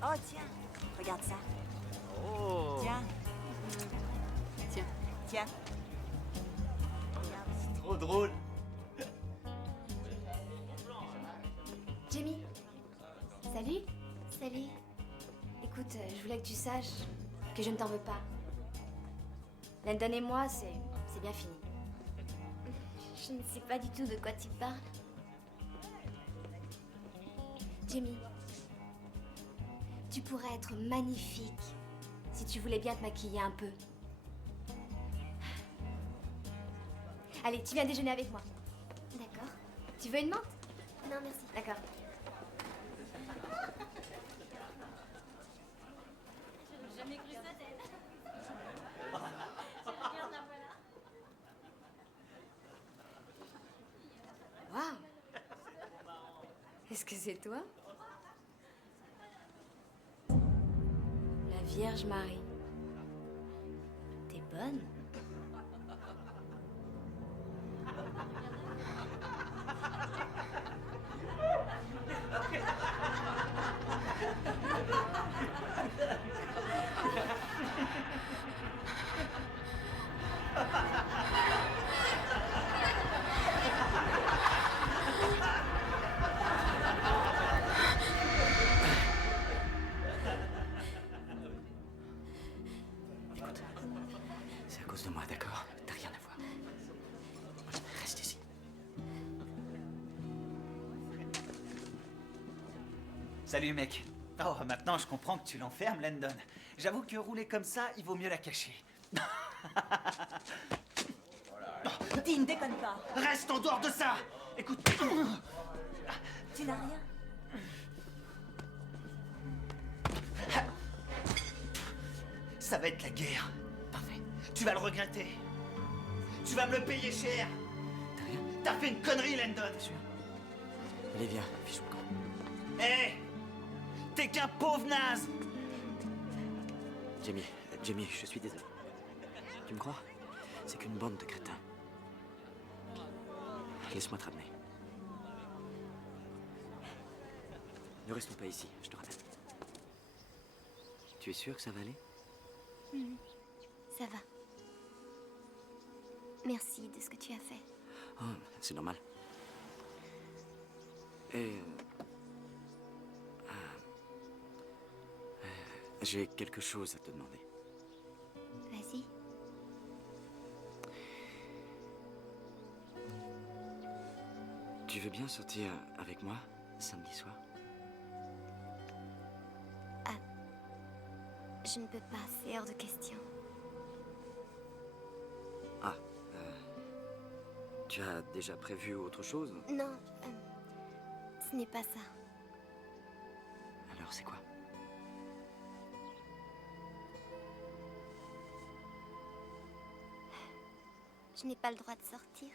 Oh, tiens, regarde ça. Oh. Tiens. Tiens. Tiens. Trop drôle. Jamie. Salut. Salut. Écoute, je voulais que tu saches que je ne t'en veux pas. Landon et moi, c'est bien fini. Je ne sais pas du tout de quoi tu parles. Jamie, tu pourrais être magnifique si tu voulais bien te maquiller un peu. Allez, tu viens déjeuner avec moi. D'accord. Tu veux une menthe? Non, merci. D'accord. Jamais cru ça d'elle. Waouh. Est-ce que c'est toi? La Vierge Marie. T'es bonne? Écoute, c'est à cause de moi, d'accord? T'as rien à voir. Reste ici. Salut mec. Oh, maintenant je comprends que tu l'enfermes, Landon. J'avoue que rouler comme ça, il vaut mieux la cacher. Dean, déconne pas. Reste en dehors de ça. Écoute. Tu n'as rien. Ça va être la guerre. Parfait. Tu vas le regretter. Tu vas me le payer cher. T'as fait une connerie, Landon. Allez, viens, fichou le camp. Hé, t'es qu'un pauvre naze. Jamie, je suis désolé. Tu me crois? C'est qu'une bande de crétins. Laisse-moi te ramener. Ne restons pas ici, je te rappelle. Tu es sûr que ça va aller? Ça va. Merci de ce que tu as fait. Oh, c'est normal. Et... j'ai quelque chose à te demander. Vas-y. Tu veux bien sortir avec moi samedi soir? Je ne peux pas, c'est hors de question. Ah, tu as déjà prévu autre chose? Non, ce n'est pas ça. Alors c'est quoi? Je n'ai pas le droit de sortir.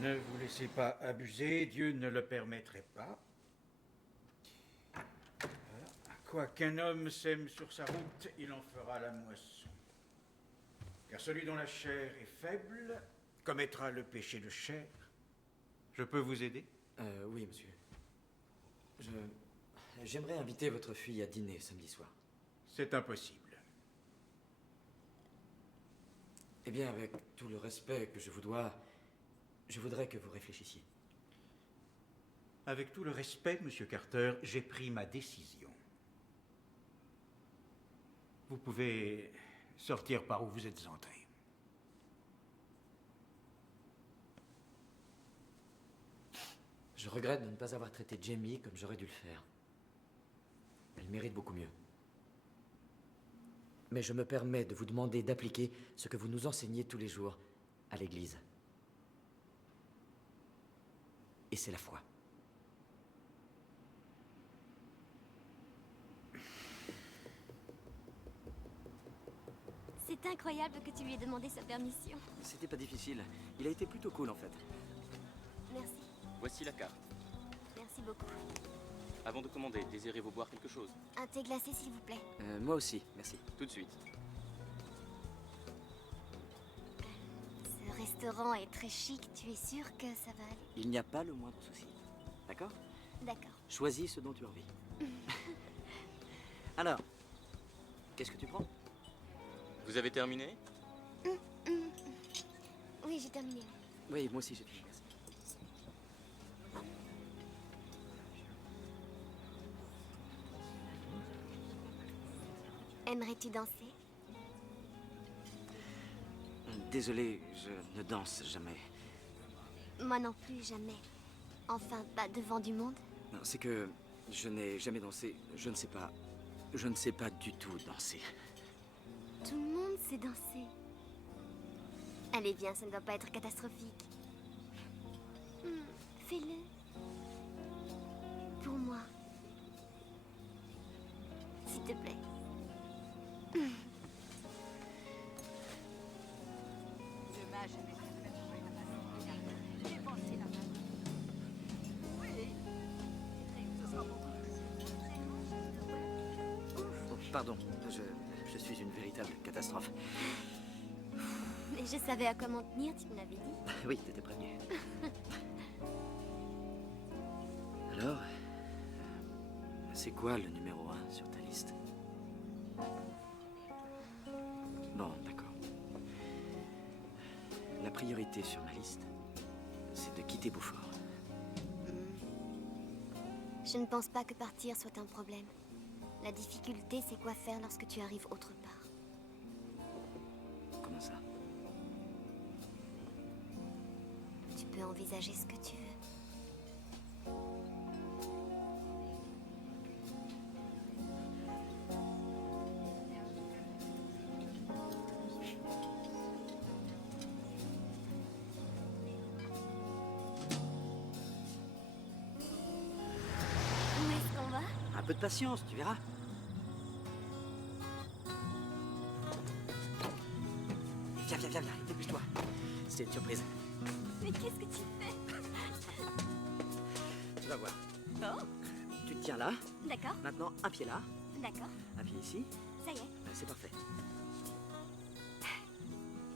Ne vous laissez pas abuser, Dieu ne le permettrait pas. Quoi qu'un homme sème sur sa route, il en fera la moisson. Car celui dont la chair est faible commettra le péché de chair. Je peux vous aider? Oui, monsieur. J'aimerais inviter votre fille à dîner samedi soir. C'est impossible. Eh bien, avec tout le respect que je vous dois, je voudrais que vous réfléchissiez. Avec tout le respect, monsieur Carter, j'ai pris ma décision. Vous pouvez sortir par où vous êtes entré. Je regrette de ne pas avoir traité Jamie comme j'aurais dû le faire. Elle mérite beaucoup mieux. Mais je me permets de vous demander d'appliquer ce que vous nous enseignez tous les jours à l'église. Et c'est la foi. C'est incroyable que tu lui aies demandé sa permission. C'était pas difficile. Il a été plutôt cool en fait. Merci. Voici la carte. Merci beaucoup. Avant de commander, désirez-vous boire quelque chose? Un thé glacé, s'il vous plaît. Moi aussi, merci. Tout de suite. Ce restaurant est très chic. Tu es sûr que ça va aller? Il n'y a pas le moindre souci. D'accord? D'accord. Choisis ce dont tu as envie. Alors, qu'est-ce que tu prends? Vous avez terminé? Oui, j'ai terminé. Oui, moi aussi j'ai fini. Merci. Aimerais-tu danser? Désolé, je ne danse jamais. Moi non plus, jamais. Enfin, pas devant du monde. Non, c'est que je n'ai jamais dansé. Je ne sais pas. Je ne sais pas du tout danser. Tout le monde sait danser. Allez, viens, ça ne doit pas être catastrophique. Fais-le. Pour moi. S'il te plaît. Demain, je vais dépenser la main. Oui. Ce sera beaucoup Oh, pardon, je suis une véritable catastrophe. Mais je savais à quoi m'en tenir, tu me l'avais dit. Oui, t'étais prévenu. Alors, c'est quoi le numéro 1 sur ta liste? Bon, d'accord. La priorité sur ma liste, c'est de quitter Beaufort. Je ne pense pas que partir soit un problème. La difficulté, c'est quoi faire lorsque tu arrives autre part. Comment ça? Tu peux envisager ce que tu veux. Où est-ce qu'on va? Un peu de patience, tu verras. Viens, dépêche-toi. C'est une surprise. Mais qu'est-ce que tu fais? Tu vas voir. Bon, Tu te tiens là. d'accord, Maintenant, un pied là, d'accord. un pied ici. Ça y est. C'est parfait.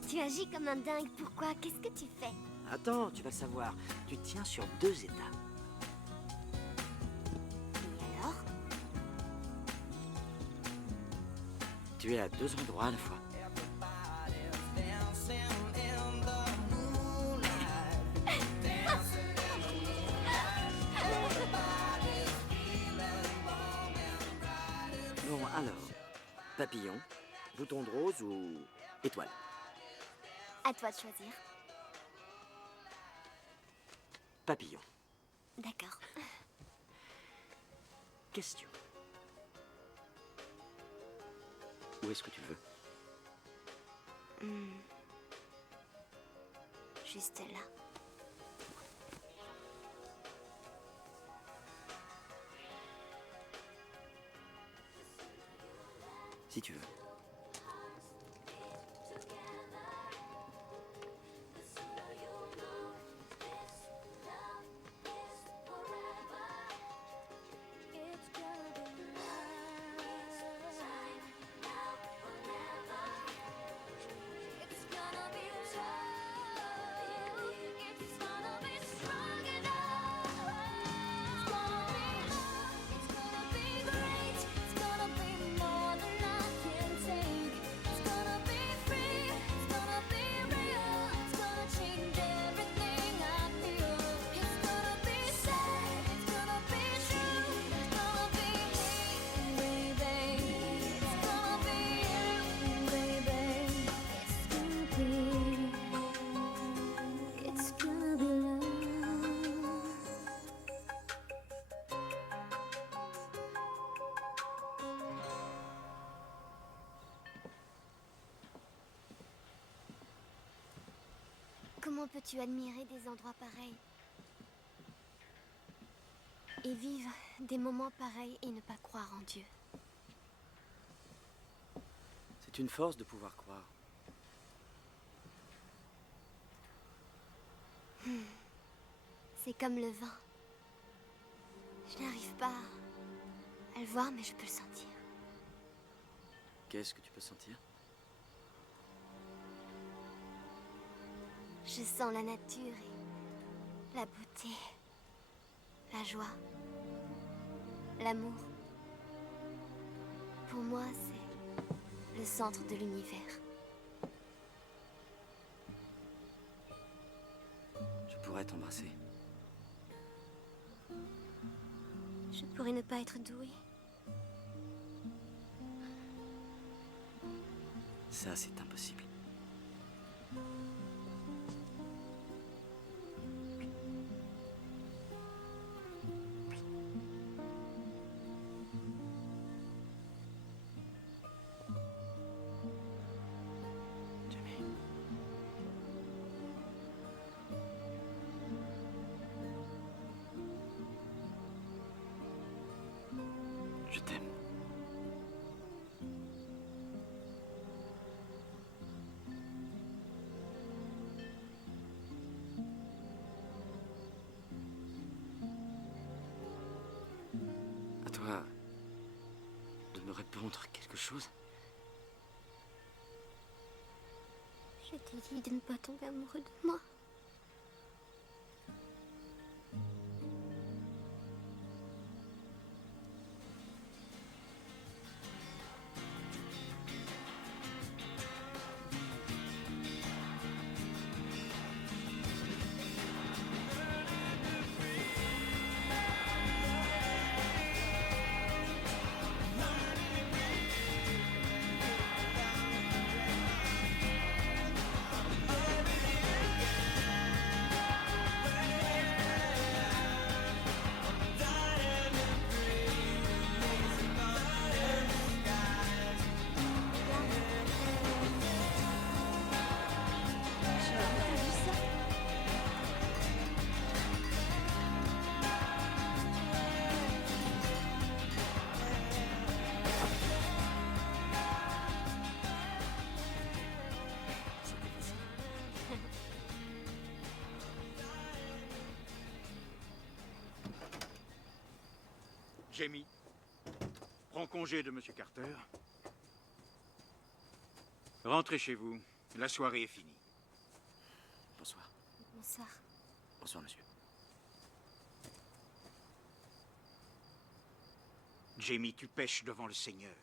Tu agis comme un dingue. Pourquoi? Qu'est-ce que tu fais? Attends, tu vas le savoir. Tu te tiens sur 2 états. Et alors? Tu es à 2 endroits à la fois. Bon, alors, papillon, bouton de rose ou étoile? À toi de choisir. Papillon. D'accord. question. Où est-ce que tu veux? Juste là. Si tu veux. Comment peux-tu admirer des endroits pareils? Et vivre des moments pareils et ne pas croire en Dieu? C'est une force de pouvoir croire. C'est comme le vent. Je n'arrive pas à le voir, mais je peux le sentir. Qu'est-ce que tu peux sentir? Je sens la nature et la beauté, la joie, l'amour. Pour moi, c'est le centre de l'univers. Je pourrais t'embrasser. Je pourrais ne pas être douée. Ça, c'est impossible. Je t'aime. À toi de me répondre quelque chose. Je t'ai dit de ne pas tomber amoureux de moi. Jamie, prends congé de Monsieur Carter. Rentrez chez vous. La soirée est finie. Bonsoir. Bonsoir. Bonsoir, monsieur. Jamie, tu pèches devant le Seigneur.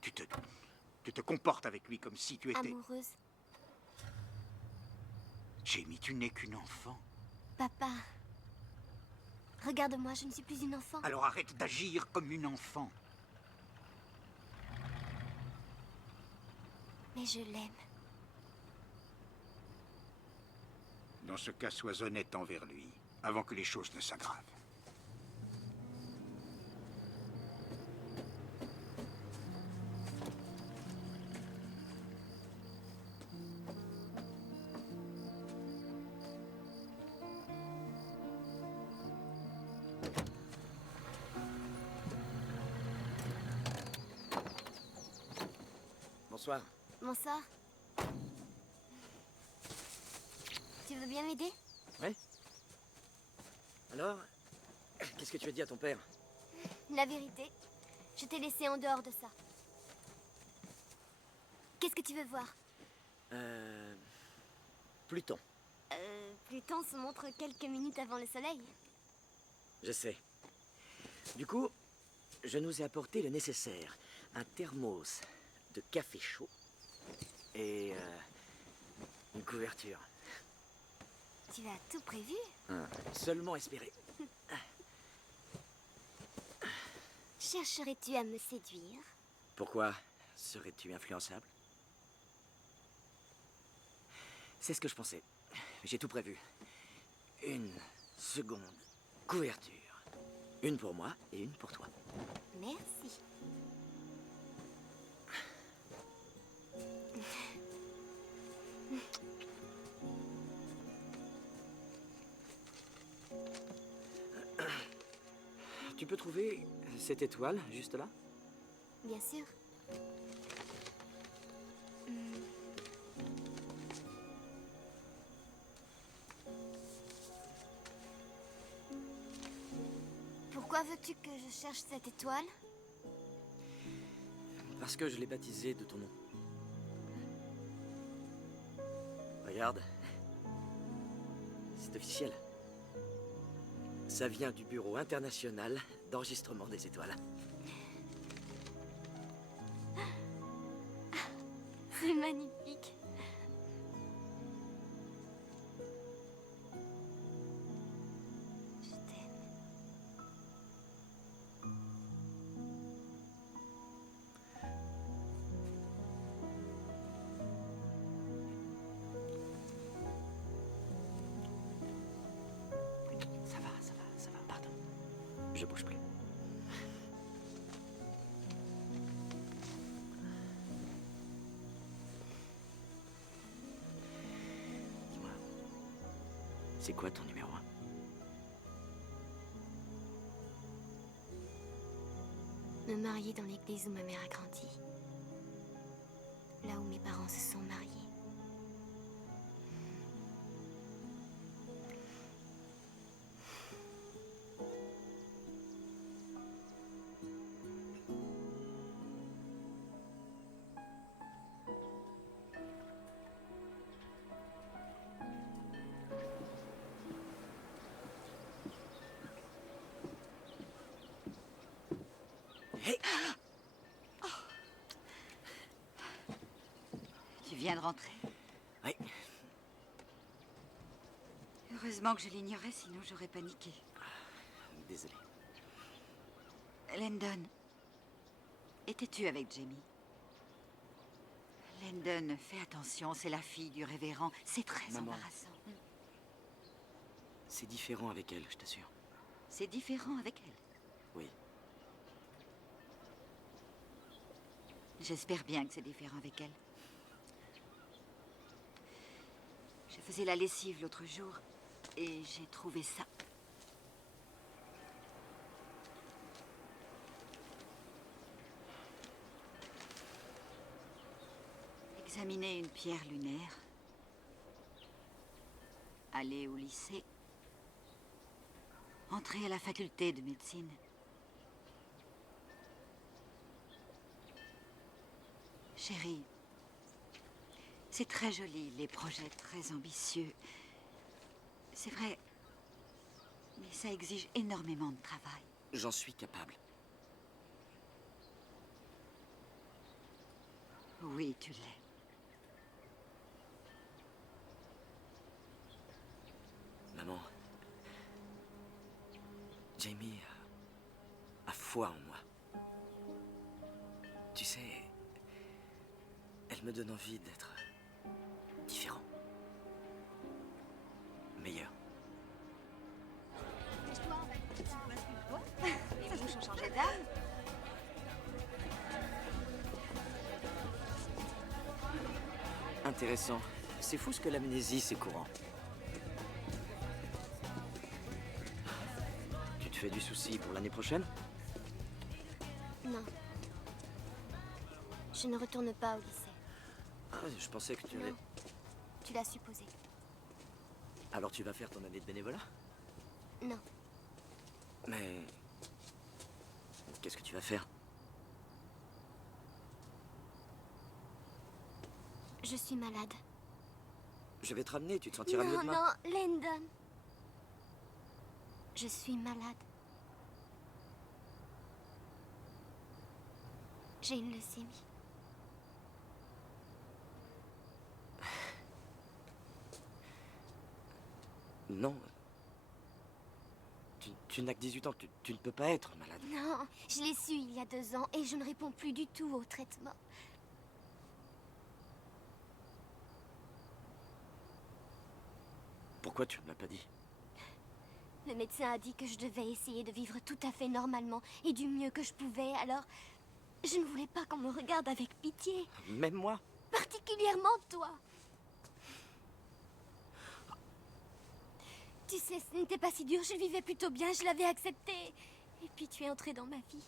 Tu te comportes avec lui comme si tu étais... Amoureuse. Jamie, tu n'es qu'une enfant. Papa. Regarde-moi, je ne suis plus une enfant. Alors arrête d'agir comme une enfant. Mais je l'aime. Dans ce cas, sois honnête envers lui, avant que les choses ne s'aggravent. Bonsoir. Bonsoir. Tu veux bien m'aider? Ouais. Alors, qu'est-ce que tu as dit à ton père? La vérité, je t'ai laissé en dehors de ça. Qu'est-ce que tu veux voir? Pluton. Pluton se montre quelques minutes avant le soleil. Je sais. Du coup, je nous ai apporté le nécessaire. Un thermos de café chaud et une couverture. Tu as tout prévu? Seulement espérer. Chercherais-tu à me séduire? Pourquoi serais-tu influençable? C'est ce que je pensais. J'ai tout prévu. Une seconde couverture. Une pour moi et une pour toi. Merci. Tu peux trouver cette étoile juste là? Bien sûr. Pourquoi veux-tu que je cherche cette étoile? Parce que je l'ai baptisée de ton nom. Regarde. C'est officiel. Ça vient du Bureau international d'enregistrement des étoiles. C'est magnifique. Je t'aime. Ça va, pardon. Je bouge plus. Dis-moi, c'est quoi ton numéro 1? Me marier dans l'église où ma mère a grandi. Là où mes parents se sont mariés. Tu viens de rentrer? Oui. Heureusement que je l'ignorais, sinon j'aurais paniqué. Désolé. Landon, étais-tu avec Jamie? Landon, fais attention, c'est la fille du révérend. C'est très Maman. embarrassant. C'est différent avec elle, je t'assure. C'est différent avec elle. Oui. J'espère bien que c'est différent avec elle. Je faisais la lessive l'autre jour et j'ai trouvé ça. Examiner une pierre lunaire. Aller au lycée. Entrer à la faculté de médecine. Chérie, c'est très joli, les projets très ambitieux. C'est vrai, mais ça exige énormément de travail. J'en suis capable. Oui, tu l'es. Maman, Jamie a foi en moi. Tu sais, elle me donne envie d'être différent. Meilleur. Les bouches ont changé d'âme. Intéressant. C'est fou ce que l'amnésie, c'est courant. Tu te fais du souci pour l'année prochaine? Non. Je ne retourne pas au lycée. Ah, je pensais que tu allais... Non, tu l'as supposé. Alors tu vas faire ton année de bénévolat? Non, Mais... Qu'est-ce que tu vas faire? je suis malade. Je vais te ramener, tu te sentiras mieux Non, demain. non, Landon. Je suis malade. J'ai une leucémie. Non. Tu n'as que 18 ans, tu ne peux pas être malade. Non, je l'ai su il y a 2 ans et je ne réponds plus du tout au traitement. Pourquoi tu ne me l'as pas dit? Le médecin a dit que je devais essayer de vivre tout à fait normalement et du mieux que je pouvais, alors je ne voulais pas qu'on me regarde avec pitié. Même moi? Particulièrement toi. Tu sais, ce n'était pas si dur, je vivais plutôt bien, je l'avais accepté. Et puis tu es entré dans ma vie.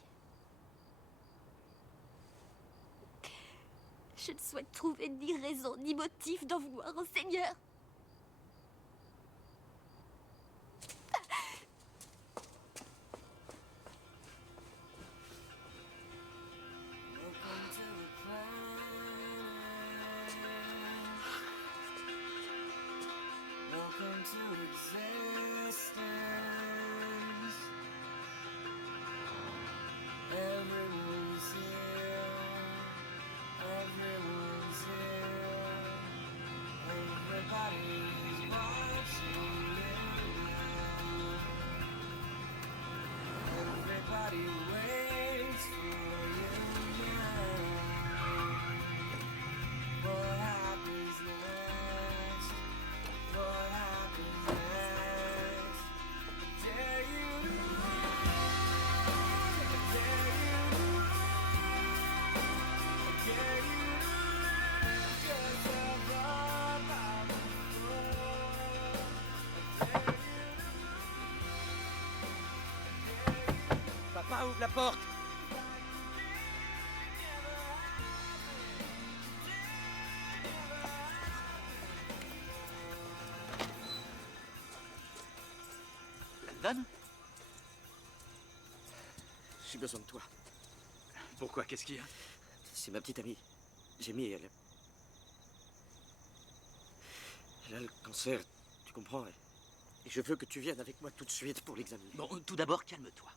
Je ne souhaite trouver ni raison ni motif d'en vouloir au Seigneur. Welcome to existence. Everyone's here. Everyone's here. Everybody's watching you now. Everybody waits for you now. What happens next? What happens next? Dare you to run? Dare you to run? Dare you to lift yourself up out of the floor? Dare you Papa, ouvre la porte! Landon? J'ai besoin de toi. Pourquoi? Qu'est-ce qu'il y a? C'est ma petite amie. Jamie, elle a le cancer, tu comprends? Et je veux que tu viennes avec moi tout de suite pour l'examiner. Bon, tout d'abord, calme-toi.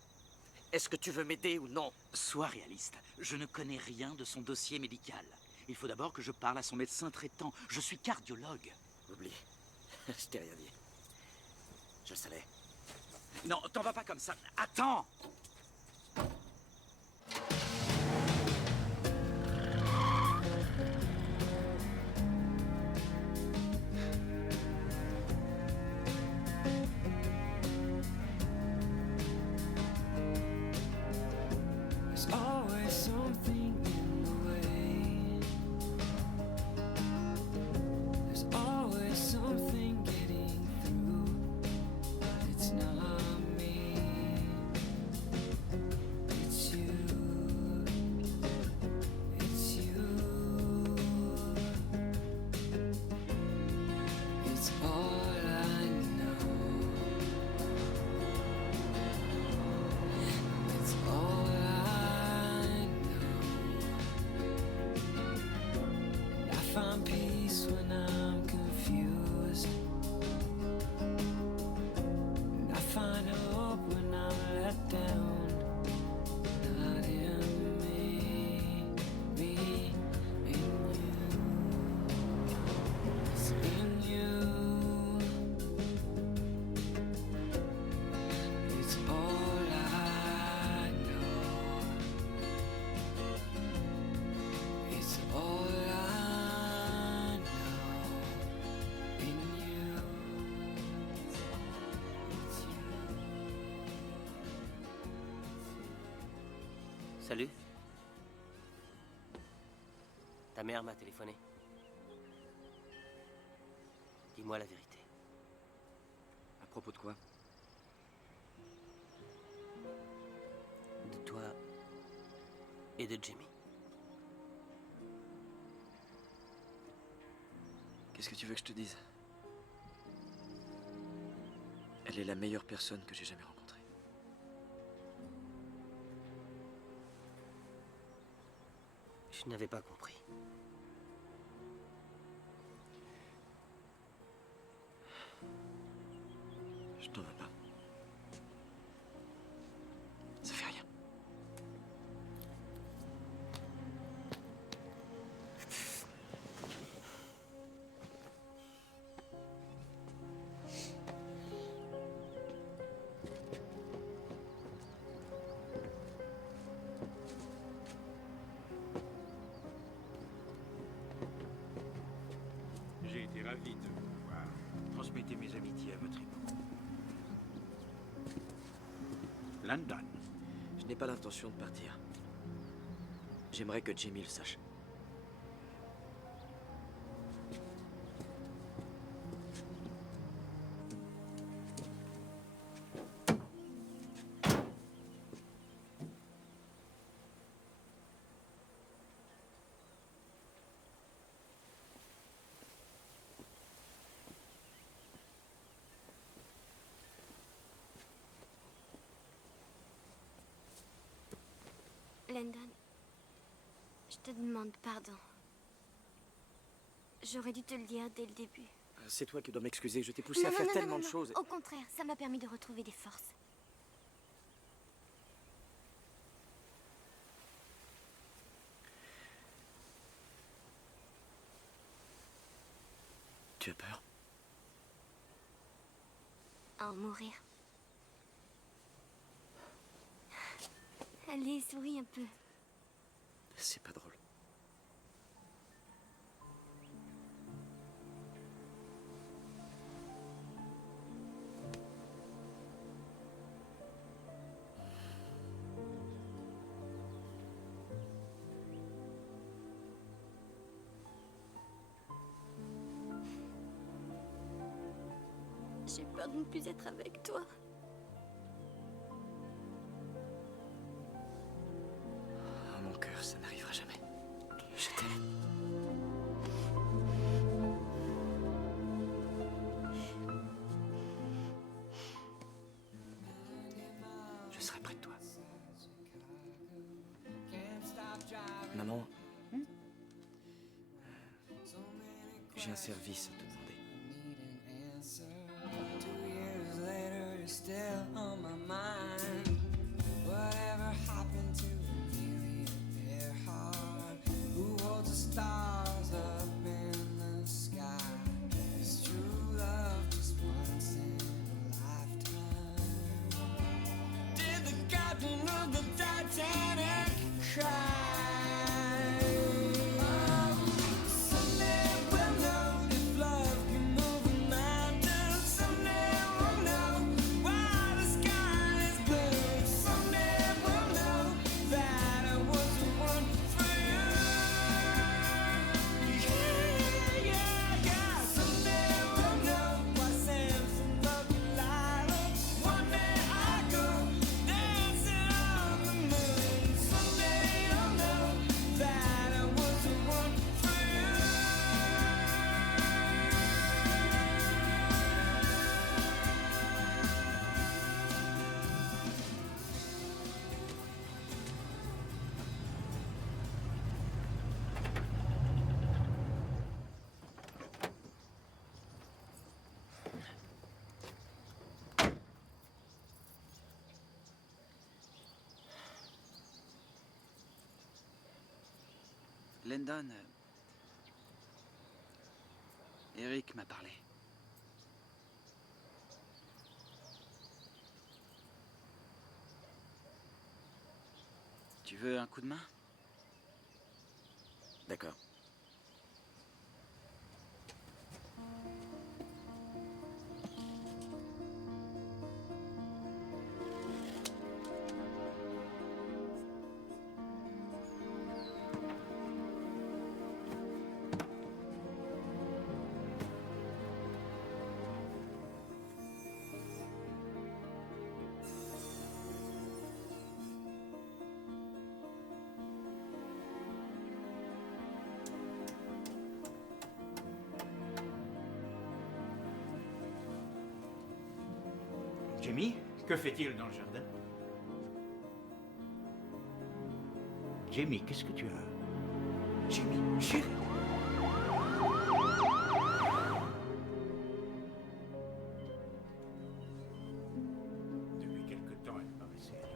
Est-ce que tu veux m'aider ou non? Sois réaliste. Je ne connais rien de son dossier médical. Il faut d'abord que je parle à son médecin traitant. Je suis cardiologue. Oublie. Je t'ai rien dit. Je le savais. Non, t'en vas pas comme ça. Attends! There's always something in the way. There's always something getting through. But it's not me. It's you. It's you. It's all I know. It's all I know. And I find peace when I'm confused. And I find hope when I'm let down. Not in me, me, in you. It's in you. It's all I know. It's all I know. In you. It's Salut. Ta mère m'a téléphoné. Dis-moi la vérité. À propos de quoi? De toi et de Jamie. Qu'est-ce que tu veux que je te dise? Elle est la meilleure personne que j'ai jamais rencontrée. Je n'avais pas compris. Je t'en veux pas. Ça fait rien. J'ai été ravi de vous voir. Transmettez mes amitiés à votre époux. London. Je n'ai pas l'intention de partir. J'aimerais que Jamie le sache. Landon, je te demande pardon. J'aurais dû te le dire dès le début. C'est toi qui dois m'excuser. Je t'ai poussé à faire tellement de choses. Au contraire, ça m'a permis de retrouver des forces. Tu as peur? À en mourir. Allez, souris un peu. C'est pas drôle. J'ai peur de ne plus être avec toi. Oh, mon cœur, ça n'arrivera jamais. Je t'aime. Je serai près de toi. Maman, j'ai un service à te demander. 2 years later, you're still on my mind. Whatever happened to Amelia Earhart? Who holds the stars up in the sky? Is true love just once in a lifetime? Did the captain of the Titanic cry? Landon, Eric m'a parlé. Tu veux un coup de main? D'accord. Jamie, que fait-il dans le jardin? Jamie, qu'est-ce que tu as? Jamie, chérie. Depuis quelque temps, elle paraissait là.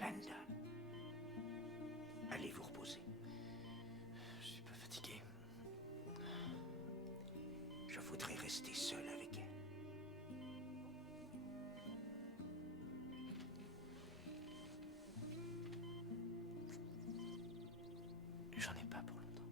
Landon, allez vous reposer. Je suis pas fatigué. Je voudrais rester seul avec elle. J'en ai pas pour longtemps.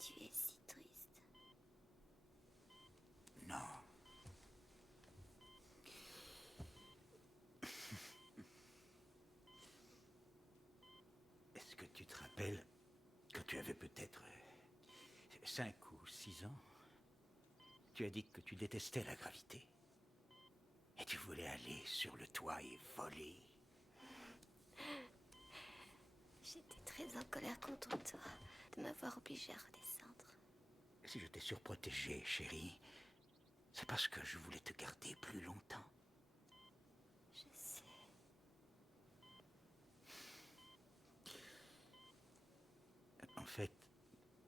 Tu es si triste. Non. Est-ce que tu te rappelles quand tu avais peut-être 5 ou 6 ans, tu as dit que tu détestais la gravité et tu voulais aller sur le toit et voler. J'étais très en colère contre toi de m'avoir obligée à redescendre. Si je t'ai surprotégé, chérie, c'est parce que je voulais te garder plus longtemps. Je sais. En fait,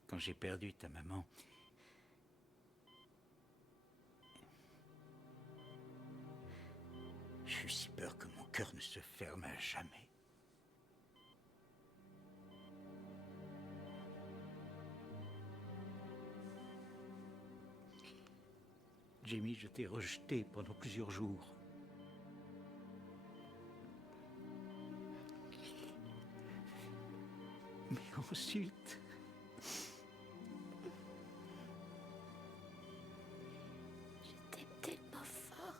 quand j'ai perdu ta maman, j'ai eu si peur que mon cœur ne se ferme à jamais. Jamie, je t'ai rejeté pendant plusieurs jours. Mais ensuite... Je t'aime tellement fort.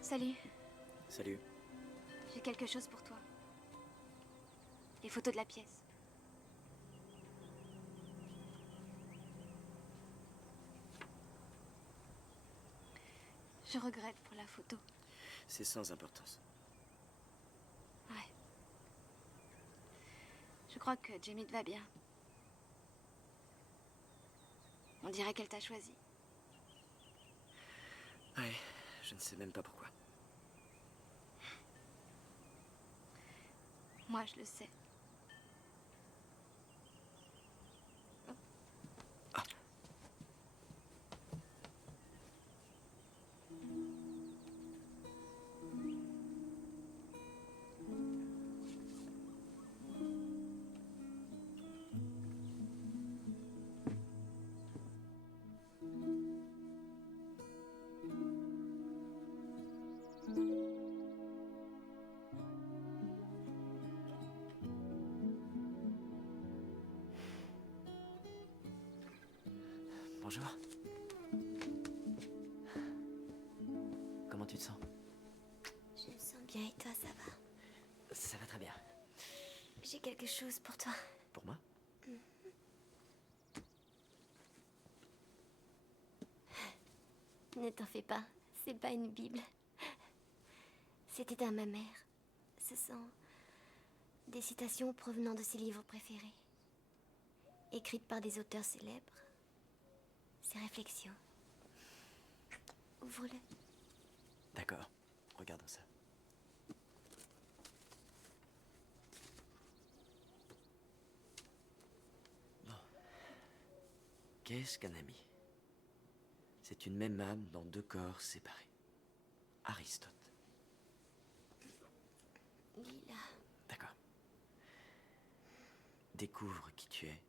Salut, Salut. j'ai quelque chose pour toi. Les photos de la pièce. Je regrette pour la photo. C'est sans importance. Ouais. Je crois que Jamie te va bien. On dirait qu'elle t'a choisi. Ouais, je ne sais même pas pourquoi. Moi, je le sais. Bonjour. te sens? Je me sens bien et toi, ça va? Ça va très bien. J'ai quelque chose pour toi. Pour moi? Ne t'en fais pas, c'est pas une Bible. C'était à ma mère. Ce sont des citations provenant de ses livres préférés, écrites par des auteurs célèbres. Ses réflexions. Ouvre-le. D'accord, regardons ça. Bon. Qu'est-ce qu'un ami? C'est une même âme dans deux corps séparés. Aristote. Lila. D'accord. Découvre qui tu es.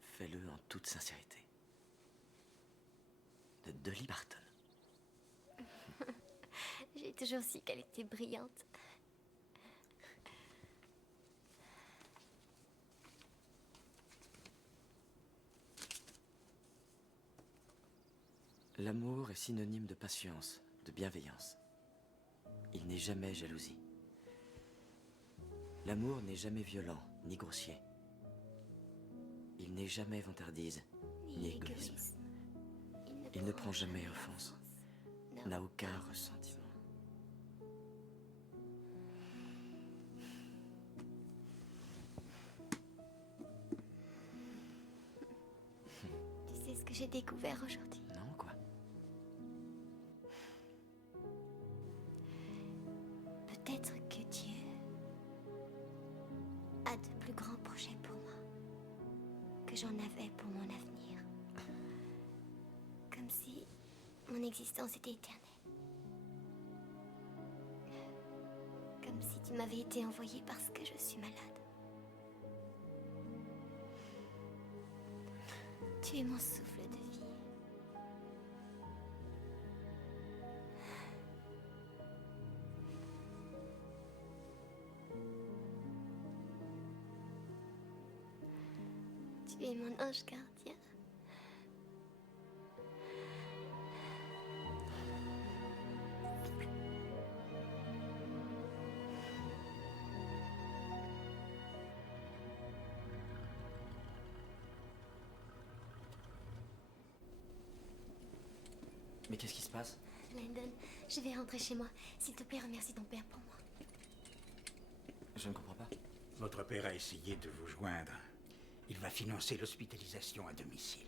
Fais-le en toute sincérité. De Dolly Parton. J'ai toujours su qu'elle était brillante. L'amour est synonyme de patience, de bienveillance. Il n'est jamais jalousie. L'amour n'est jamais violent, ni grossier. Il n'est jamais vantardise, ni égoïsme. Il ne prend jamais offense, n'a aucun ressentiment. Tu sais ce que j'ai découvert aujourd'hui? Non, quoi? Peut-être que Dieu a de plus grands projets pour moi que j'en avais pour mon avenir. Comme si mon existence était éternelle. Comme si tu m'avais été envoyé parce que je suis malade. Tu es mon souffle de vie. Tu es mon ange gardien. Mais qu'est-ce qui se passe? Landon, je vais rentrer chez moi. S'il te plaît, remercie ton père pour moi. Je ne comprends pas. Votre père a essayé de vous joindre. Il va financer l'hospitalisation à domicile.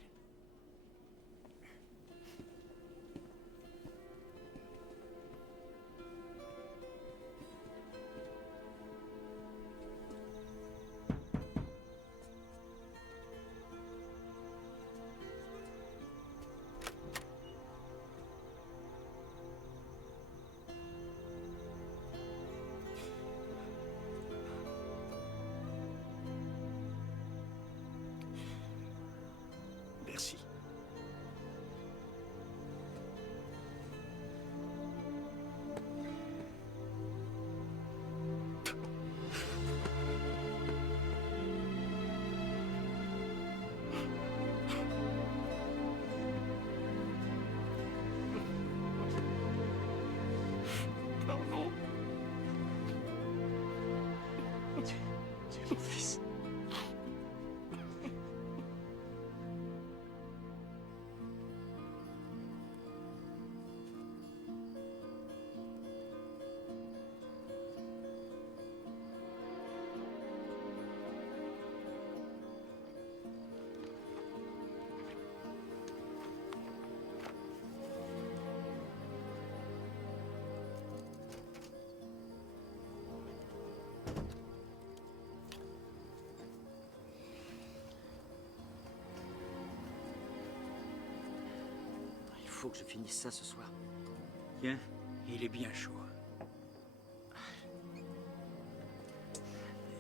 Merci. Pardon. Tu es mon fils. Il faut que je finisse ça ce soir. Tiens, il est bien chaud.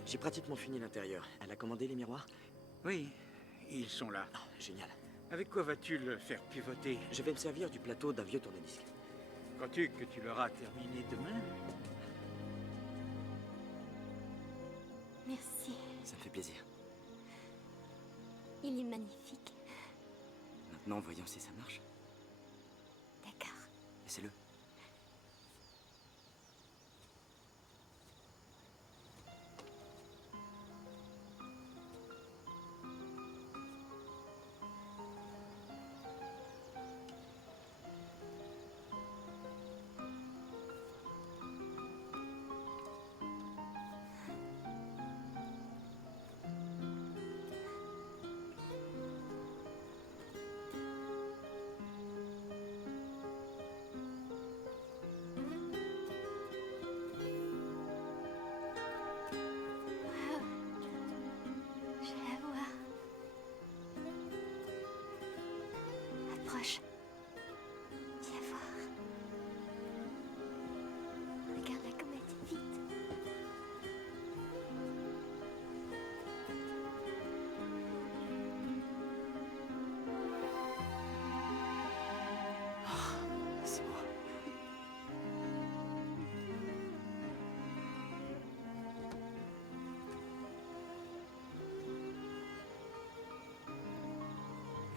J'ai pratiquement fini l'intérieur. Elle a commandé les miroirs? Oui, ils sont là. Ah, génial. Avec quoi vas-tu le faire pivoter? Je vais me servir du plateau d'un vieux tourne-disque. Crois-tu que tu l'auras terminé demain? Merci. Ça me fait plaisir. Il est magnifique. Maintenant, voyons si ça marche. D'accord. Laissez-le.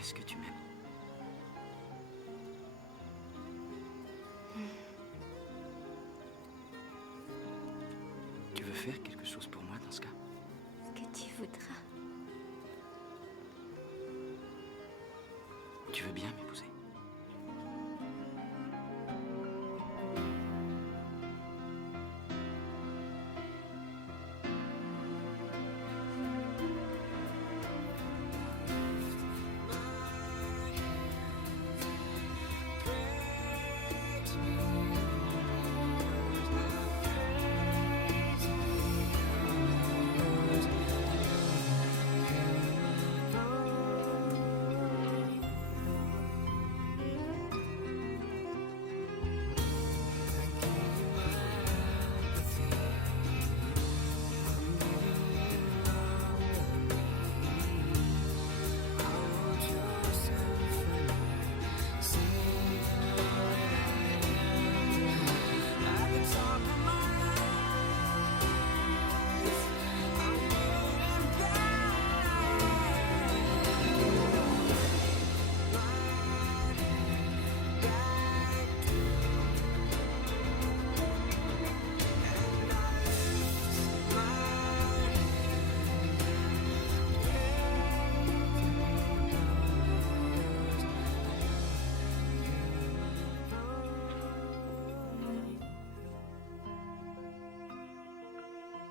Est-ce que tu m'aimes? Tu veux faire quelque chose pour moi dans ce cas? Ce que tu voudras. Tu veux bien m'épouser?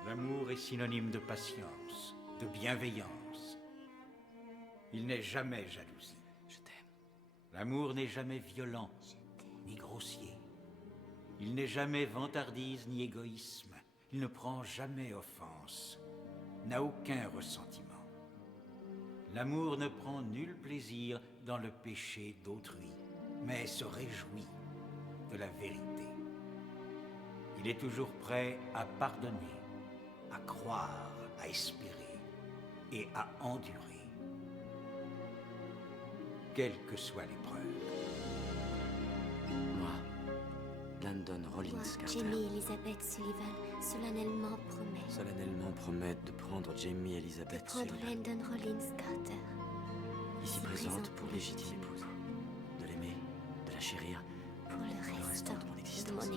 L'amour est synonyme de patience, de bienveillance. Il n'est jamais jalousie. Je t'aime. L'amour n'est jamais violent, ni grossier. Il n'est jamais vantardise ni égoïsme. Il ne prend jamais offense, n'a aucun ressentiment. L'amour ne prend nul plaisir dans le péché d'autrui, mais se réjouit de la vérité. Il est toujours prêt à pardonner, à croire, à espérer et à endurer, quelle que soit l'épreuve. Moi, Landon Rollins Moi, Carter, Jamie Elizabeth Sullivan, solennellement promet de prendre Jamie Elizabeth prendre Sullivan, Landon Rollins Carter, ici présente pour légitime épouse, de l'aimer, de la chérir, pour le restant de mon existence.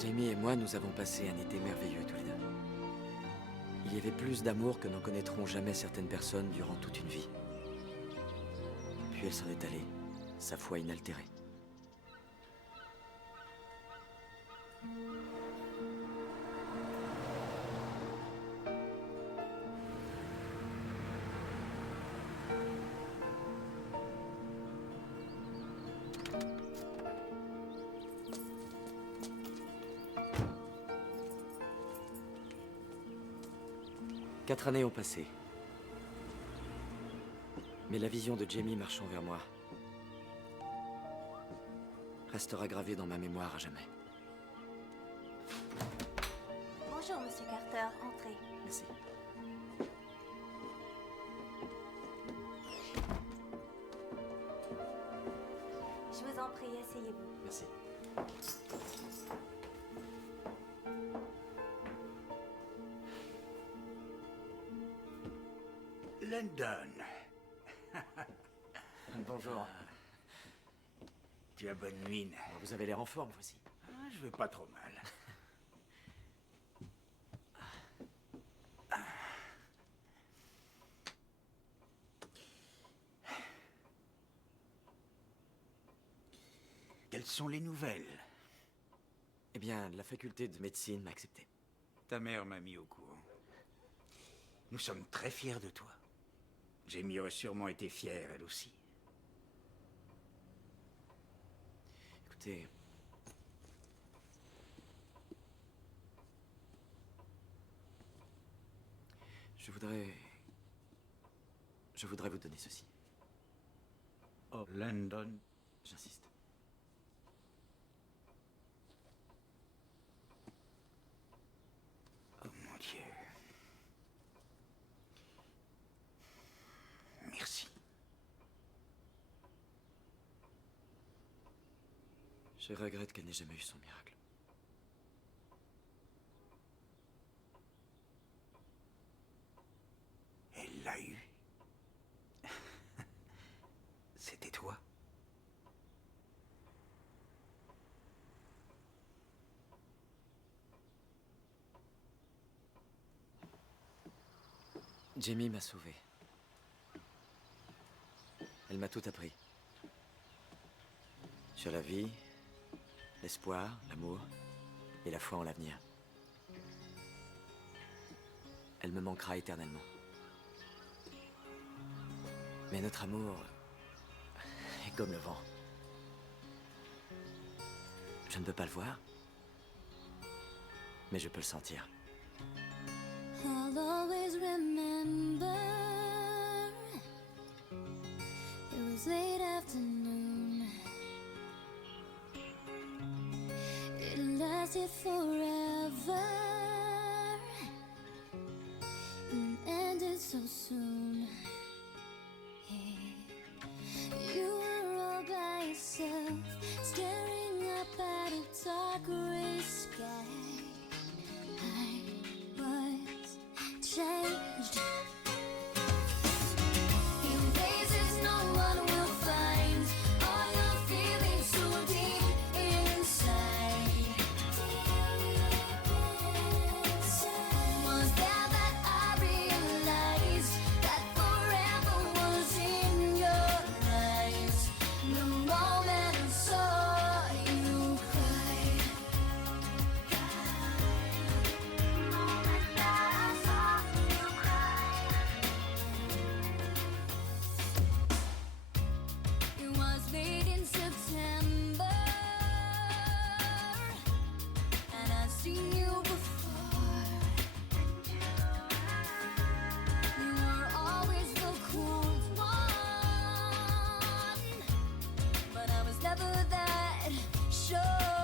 Jamie et moi, nous avons passé un été merveilleux tous les deux. Il y avait plus d'amour que n'en connaîtront jamais certaines personnes durant toute une vie. Puis elle s'en est allée, sa foi inaltérée. Quatre années ont passé. Mais la vision de Jamie marchant vers moi restera gravée dans ma mémoire à jamais. Bonjour, Monsieur Carter. Entrez. Merci. Je vous en prie, asseyez-vous. Merci. Landon. Bonjour. Tu as bonne mine. Vous avez l'air en forme, voici. Je vais pas trop mal. Quelles sont les nouvelles? Eh bien, la faculté de médecine m'a accepté. Ta mère m'a mis au courant. Nous sommes très fiers de toi. Jamie aurait sûrement été fière, elle aussi. Écoutez... Je voudrais vous donner ceci. Oh, Landon. J'insiste. Oh mon Dieu. Je regrette qu'elle n'ait jamais eu son miracle. Elle l'a eu. C'était toi. Jamie m'a sauvé. Elle m'a tout appris. Sur la vie, l'espoir, l'amour et la foi en l'avenir. Elle me manquera éternellement. Mais notre amour est comme le vent. Je ne peux pas le voir, mais je peux le sentir. I'll always remember it was late afternoon. It lasted forever and ended so soon. You were all by yourself, staring up at a dark gray sky. I was changed. In places no one will find all your feelings so deep inside. Was there that I realized that forever was in your eyes? The moment I saw you cry. It was late in September, and I'd seen you before. You were always the cool one, but I was never that sure.